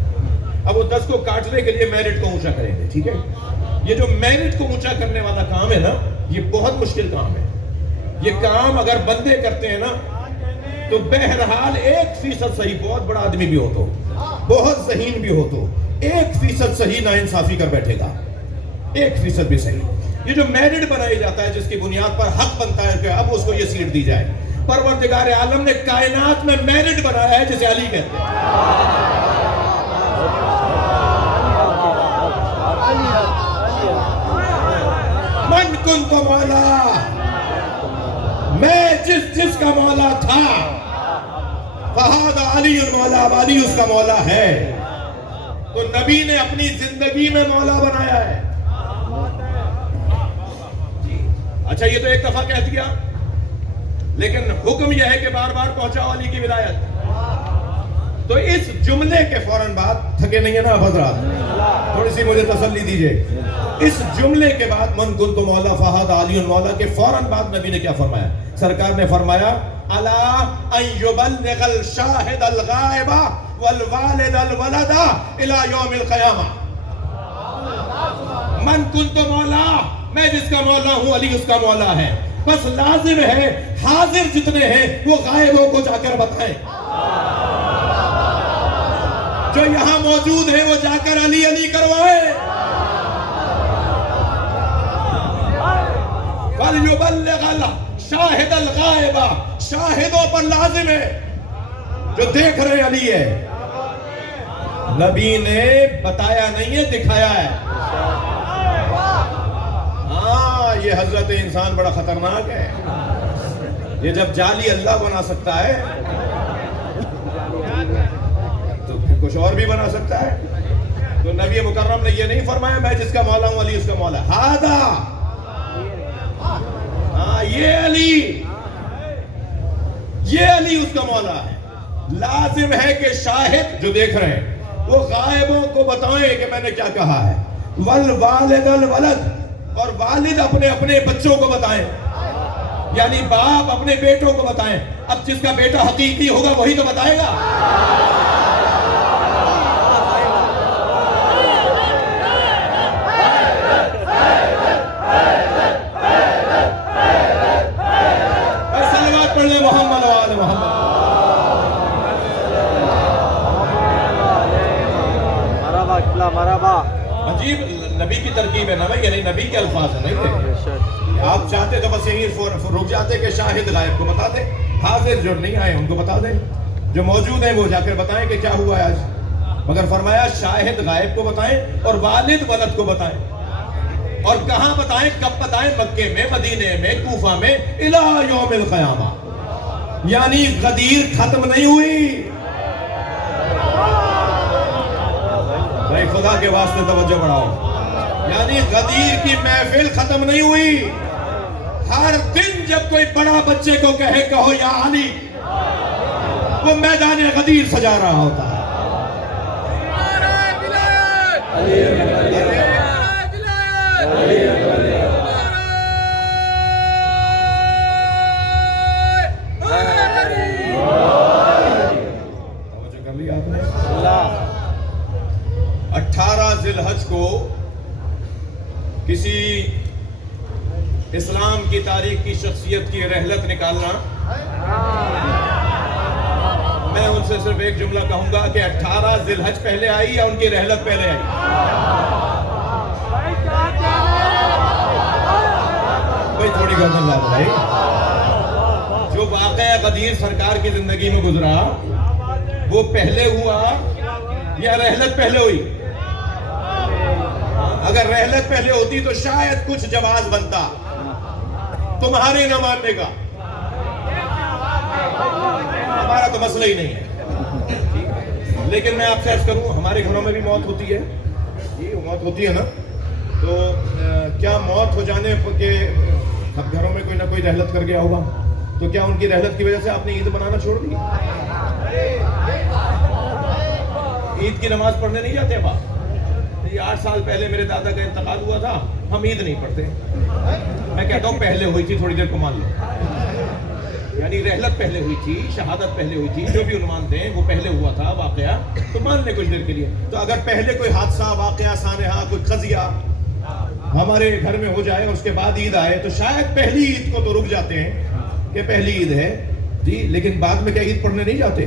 اب وہ 10 کو کاٹنے کے لیے میرٹ کو اونچا کریں گے، ٹھیک ہے؟ یہ جو میرٹ کو اونچا کرنے والا کام ہے نا، یہ بہت مشکل کام ہے۔ یہ کام اگر بندے کرتے ہیں نا تو بہرحال 1% صحیح، بہت بڑا آدمی بھی ہو تو، بہت ذہین بھی ہو تو 1% صحیح نا انصافی کر بیٹھے گا، 1% بھی صحیح۔ یہ جو میرٹ بنایا جاتا ہے جس کی بنیاد پر حق بنتا ہے کہ اب اس کو یہ سیٹ دی جائے، پروردگار عالم نے کائنات میں میرٹ بنایا ہے جسے علی کہتے ہیں۔ من کنت مولا، میں جس کا مولا تھا، فہذا علی مولا، اب علی اس کا مولا ہے۔ تو نبی نے اپنی زندگی میں مولا بنایا ہے۔ اچھا یہ تو ایک دفعہ کہہ دیا، لیکن حکم یہ ہے کہ بار بار پہنچاؤ علی کی ولایت۔ تو اس جملے کے فوراً بعد، تھکے نہیں ہیں نا حضرات، تھوڑی سی مجھے تسلی دیجئے، اس جملے کے بعد من کنت مولا فہذا علی مولا کے فوراً بعد نبی نے کیا فرمایا؟ سرکار نے فرمایا الا ان یبلغ الشاہد الغائب والوالد الولد الى یوم القیامہ۔ من کنت مولا، میں جس کا مولا ہوں علی اس کا مولا ہے، بس لازم ہے حاضر جتنے ہیں وہ غائبوں کو جا کر بتائیں، جو یہاں موجود ہیں وہ جا کر علی علی کروائیں۔ وَلْيُبَلِّغَ الشَّاهِدَ الْغَائِبَ، شاہدوں پر لازم ہے جو دیکھ رہے علی ہے۔ نبی نے بتایا نہیں ہے، دکھایا ہے۔ ہاں یہ حضرت انسان بڑا خطرناک ہے، یہ جب جعلی اللہ بنا سکتا ہے تو پھر کچھ اور بھی بنا سکتا ہے۔ تو نبی مکرم نے یہ نہیں فرمایا میں جس کا مولا ہوں علی اس کا مولا ہے، ہادا، ہاں یہ علی اس کا مولا ہے۔ لازم ہے کہ شاہد جو دیکھ رہے ہیں وہ غائبوں کو بتائیں کہ میں نے کیا کہا ہے۔ والوالد الولد، اور والد اپنے اپنے بچوں کو بتائیں، یعنی باپ اپنے بیٹوں کو بتائیں اب جس کا بیٹا حقیقی ہوگا وہی تو بتائے گا. سلوات پڑھ لیں محمد و آل محمد. عجیب نبی کی ترکیب ہے نا بھائی, یعنی نبی کے الفاظ ہیں نہیں. آپ چاہتے تو بس یہی رک جاتے کہ شاہد غائب کو بتا دیں, حاضر جو نہیں آئے ان کو بتا دیں, جو موجود ہیں وہ جا کر بتائیں کہ کیا ہوا ہے آج. مگر فرمایا شاہد غائب کو بتائیں اور والد ولد کو بتائیں. اور کہاں بتائیں, کب بتائیں؟ مکے میں, مدینے میں, کوفہ میں, الی یوم القیامہ. یعنی غدیر ختم نہیں ہوئی. بھائی خدا کے واسطے توجہ بڑھاؤ, یعنی غدیر کی محفل ختم نہیں ہوئی. ہر دن جب کوئی بڑا بچے کو کہو یا علی, وہ میدان غدیر سجا رہا ہوتا ہے. توجہ کر لی آپ نے. 18 ذی الحج کو کسی اسلام کی تاریخ کی شخصیت کی رحلت نکالنا, میں ان سے صرف ایک جملہ کہوں گا کہ 18 ذی الحج پہلے آئی یا ان کی رحلت پہلے آئی؟ کوئی تھوڑی گردن لا بھائی. جو واقعہ غدیر سرکار کی زندگی میں گزرا وہ پہلے ہوا یا رحلت پہلے ہوئی؟ اگر رحلت پہلے ہوتی تو شاید کچھ جواز بنتا تمہارے نہ ماننے کا. ہمارا تو مسئلہ ہی نہیں ہے. لیکن میں آپ سے عرض کروں, ہمارے گھروں میں بھی موت ہوتی ہے. یہ موت ہوتی ہے نا, تو کیا موت ہو جانے کے سب گھروں میں کوئی نہ کوئی رحلت کر گیا ہوگا, تو کیا ان کی رحلت کی وجہ سے آپ نے عید بنانا چھوڑ دی؟ عید کی نماز پڑھنے نہیں جاتے باپ. 8 سال پہلے میرے دادا کا انتقال ہوا تھا, ہم عید نہیں پڑھتے. میں کہتا ہوں پہلے ہوئی تھی, تھوڑی دیر کو مان لو. یعنی رحلت پہلے ہوئی تھی, شہادت پہلے ہوئی تھی, جو بھی عنوان دیں وہ پہلے ہوا تھا واقعہ, تو مان لیں کچھ دیر کے لیے. تو اگر پہلے کوئی حادثہ, واقعہ, سانحہ, کوئی قضیہ ہمارے گھر میں ہو جائے اور اس کے بعد عید آئے, تو شاید پہلی عید کو تو رک جاتے ہیں کہ پہلی عید ہے جی, لیکن بعد میں کیا عید پڑھنے نہیں جاتے؟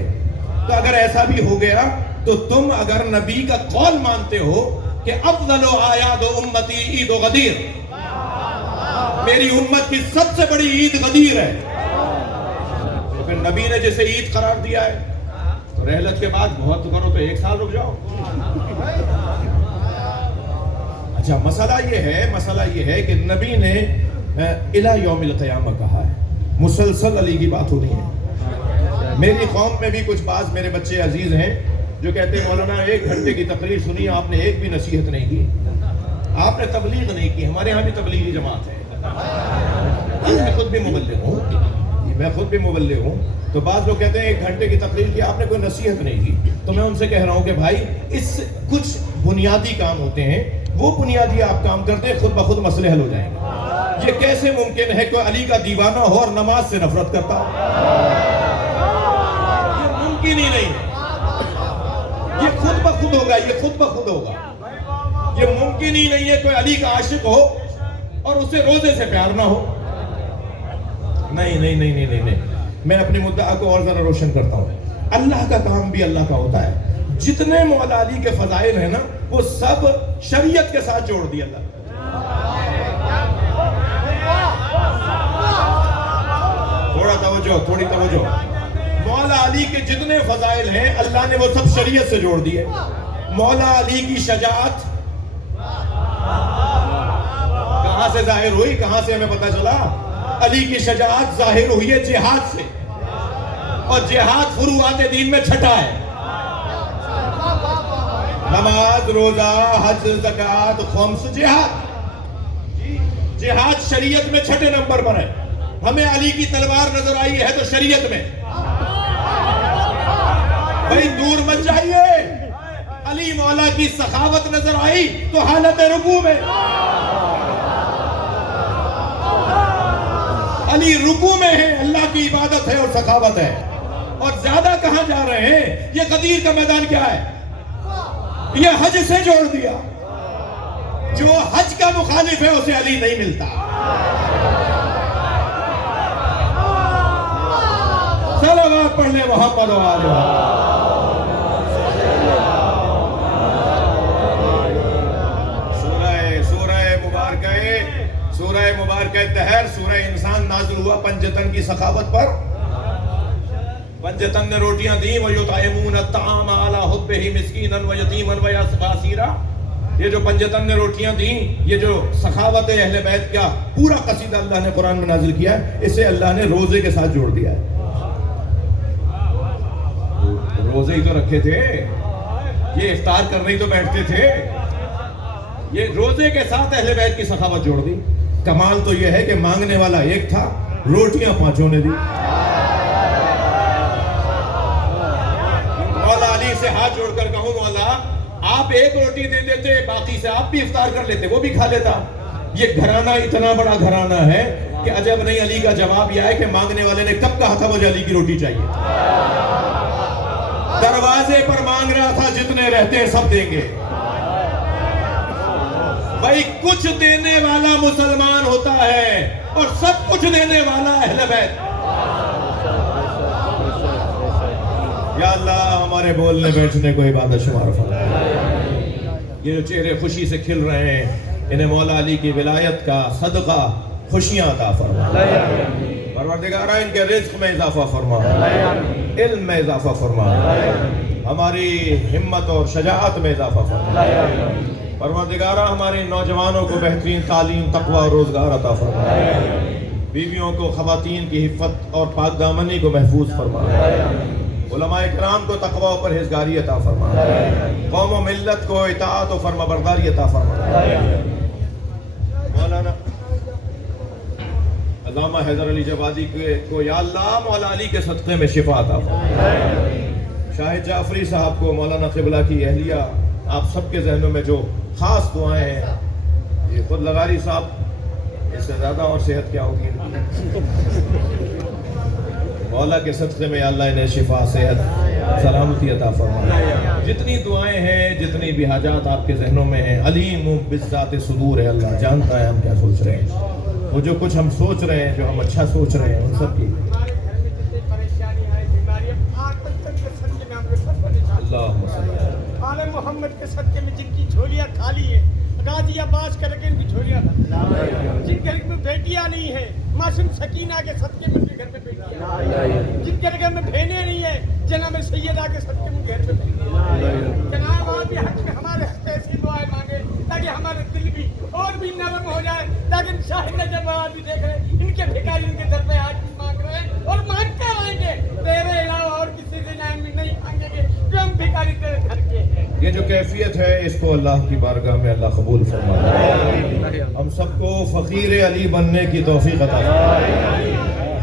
تو اگر ایسا بھی ہو گیا تو تم اگر نبی کا قول مانتے ہو کہ افضل اعیاد امتی عید و غدیر, میری امت کی سب سے بڑی عید غدیر ہے, تو پھر نبی نے جسے عید قرار دیا ہے تو رحلت کے بعد بہت کرو تو 1 سال رک جاؤ. اچھا مسئلہ یہ ہے کہ نبی نے الی یوم القیامہ کہا ہے, مسلسل علی کی بات ہو رہی ہے. میری قوم میں بھی کچھ بعض میرے بچے عزیز ہیں جو کہتے ہیں مولانا 1 گھنٹے کی تقریر سنی, آپ نے ایک بھی نصیحت نہیں کی, آپ نے تبلیغ نہیں کی. ہمارے ہاں بھی تبلیغی جماعت ہے, میں خود بھی مبلغ ہوں, تو بعض لوگ کہتے ہیں 1 گھنٹے کی تقریر کی, آپ نے کوئی نصیحت نہیں کی. تو میں ان سے کہہ رہا ہوں کہ بھائی اس کچھ بنیادی کام ہوتے ہیں, وہ بنیادی آپ کام کرتے ہیں, خود بخود مسئلے حل ہو جائیں گے. یہ کیسے ممکن ہے کہ علی کا دیوانہ ہو اور نماز سے نفرت کرتا ہو؟ یہ ممکن ہی نہیں ہے. یہ خود بخود ہوگا. یہ ممکن ہی نہیں ہے کوئی علی کا عاشق ہو اور اسے روزے سے پیار نہ ہو. نہیں. میں اپنی مدعا کو اور ذرا روشن کرتا ہوں. اللہ کا کام بھی اللہ کا ہوتا ہے. جتنے مولا علی کے فضائل ہیں نا, وہ سب شریعت کے ساتھ جوڑ دی اللہ. تھوڑی توجہ. مولا علی کے جتنے فضائل ہیں اللہ نے وہ سب شریعت سے جوڑ دیے. مولا علی کی شجاعت کہاں سے ظاہر ہوئی, کہاں سے ہمیں پتہ چلا؟ علی کی شجاعت ظاہر ہوئی ہے جہاد سے, اور جہاد فروعات دین میں چھٹا ہے. نماز, روزہ, حج, زکوٰۃ, خمس, جہاد شریعت میں چھٹے نمبر پر ہے. ہمیں علی کی تلوار نظر آئی ہے تو شریعت میں. بھائی دور مت جائیے, علی مولا کی سخاوت نظر آئی تو حالت رکوع میں. علی رکوع میں ہے، اللہ کی عبادت ہے اور سخاوت ہے. اور زیادہ کہاں جا رہے ہیں؟ یہ غدیر کا میدان کیا ہے؟ یہ حج سے جوڑ دیا. جو حج کا مخالف ہے اسے علی نہیں ملتا. صلوات پڑھ لیں محمد و آل محمد. سورہ مبارکہ طہر، سورہ انسان نازل ہوا پنجتن کی سخاوت پر. پنجتن نے روٹیاں دیں، وَيُطْعِمُونَ الطَّعَامَ عَلَىٰ حُبِّهِ مِسْكِينًا وَيَتِيمًا وَأَسِيرًا. یہ جو پنجتن نے روٹیاں دیں، یہ جو سخاوت اہل بیت کا پورا قصیدہ اللہ نے قرآن میں نازل کیا ہے، اسے اللہ نے روزے کے ساتھ جوڑ دیا ہے. روزے ہی تو رکھے تھے، یہ افطار کرنے ہی تو بیٹھتے تھے. یہ روزے کے ساتھ اہل بیت کی سخاوت جوڑ دی. کمال تو یہ ہے کہ مانگنے والا ایک تھا، روٹیاں پانچوں نے دی. مولا علی سے ہاتھ جوڑ کر کہوں مولا آپ ایک روٹی دے دیتے، باقی سے آپ بھی افطار کر لیتے، وہ بھی کھا لیتا. یہ گھرانہ اتنا بڑا گھرانہ ہے کہ عجب نہیں علی کا جواب یہ ہے کہ مانگنے والے نے کب کہا تھا مجھے علی کی روٹی چاہیے. دروازے پر مانگ رہا تھا، جتنے رہتے ہیں سب دیں گے. بھائی کچھ دینے والا مسلمان ہوتا ہے اور سب کچھ دینے والا اہل بیت. یا اللہ ہمارے بولنے بیٹھنے کو عبادت شمار فرما. یہ جو چہرے خوشی سے کھل رہے ہیں، انہیں مولا علی کی ولایت کا صدقہ خوشیاں عطا فرما. پروردگارہ ان کے رزق میں اضافہ فرما، علم میں اضافہ فرما، ہماری ہمت اور شجاعت میں اضافہ فرما. پروردگارہ ہمارے نوجوانوں کو بہترین تعلیم، تقوی اور روزگار عطا فرما. بیویوں کو، خواتین کی حفت اور پاک دامنی کو محفوظ فرما. علماء کرام کو تقوی و پرہیزگاری عطا فرما. قوم و ملت کو اطاعت و فرما برداری عطا فرما. مولانا علامہ حیدر علی جوادی کو یا اللہ مولا علی کے صدقے میں شفا عطا فرما. شاہد جعفری صاحب کو، مولانا قبلہ کی اہلیہ، آپ سب کے ذہنوں میں جو خاص دعائیں ہیں، یہ خود لغاری صاحب، اس سے زیادہ اور صحت کیا ہوگی. مولا کے صدقے میں اللہ انہیں شفا، صحت، سلامتی عطا فرما. جتنی دعائیں ہیں، جتنی بھی حاجات آپ کے ذہنوں میں ہیں، علیم بذات صدور ہے. اللہ جانتا ہے ہم کیا سوچ رہے ہیں. وہ جو کچھ ہم سوچ رہے ہیں، جو ہم اچھا سوچ رہے ہیں، ان سب کی آل محمد کے صدقے میں جن کی جھولیاں خالی ہیں، غازی عباس کر کے ان کی جھولیاں جن کے گھر میں بیٹیاں نہیں ہیں، معصوم سکینہ کے صدقے میں ان کے گھر میں بیٹیاں، جن کے گھر میں بہنیں نہیں ہیں، جناب سیدہ کے صدقے میں گھر میں بیٹیاں. جناب آپ بھی حق میں ہمارے حق ایسی دعائیں مانگے تاکہ ہمارے دل بھی اور بھی نرم ہو جائے، تاکہ شاہد جب آپ بھی دیکھ رہے ہیں ان کے بھکاری ان کے در پہ آج بھی مانگ رہے ہیں اور مانگتے آئیں گے. تیرے علاوہ اور کسی سے نہیں مانگیں گے کہ ہم بھکاری تیرے گھر کے ہیں. یہ جو کیفیت ہے اس کو اللہ کی بارگاہ میں اللہ قبول فرمائے. ہم سب کو فقیر علی بننے کی توفیق عطا فرمائے.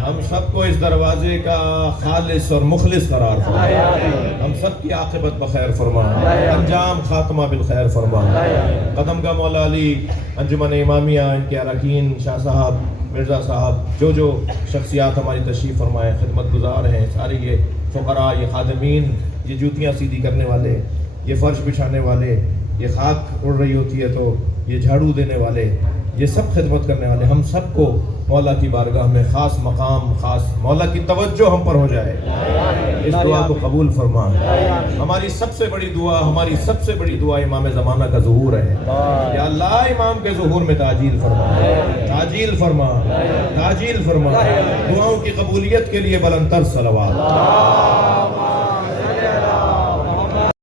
ہم سب کو اس دروازے کا خالص اور مخلص قرار فرمائے. ہم سب کی عاقبت بخیر فرمائے، انجام خاتمہ بالخیر فرمائے. قدم کا مولا علی، انجمن امامیہ، ان کے اراکین، شاہ صاحب، مرزا صاحب، جو شخصیات ہماری تشریف فرمائے، خدمت گزار ہیں، سارے یہ فقراء، یہ خادمین، یہ جوتیاں سیدھی کرنے والے، یہ فرش بچھانے والے، یہ خاک اڑ رہی ہوتی ہے تو یہ جھاڑو دینے والے، یہ سب خدمت کرنے والے، ہم سب کو مولا کی بارگاہ میں خاص مقام، خاص مولا کی توجہ ہم پر ہو جائے. اس دعا کو قبول فرما. ہماری سب سے بڑی دعا امام زمانہ کا ظہور ہے. یا اللہ امام کے ظہور میں تعجیل فرما. دعاؤں کی قبولیت کے لیے بلند تر صلوات.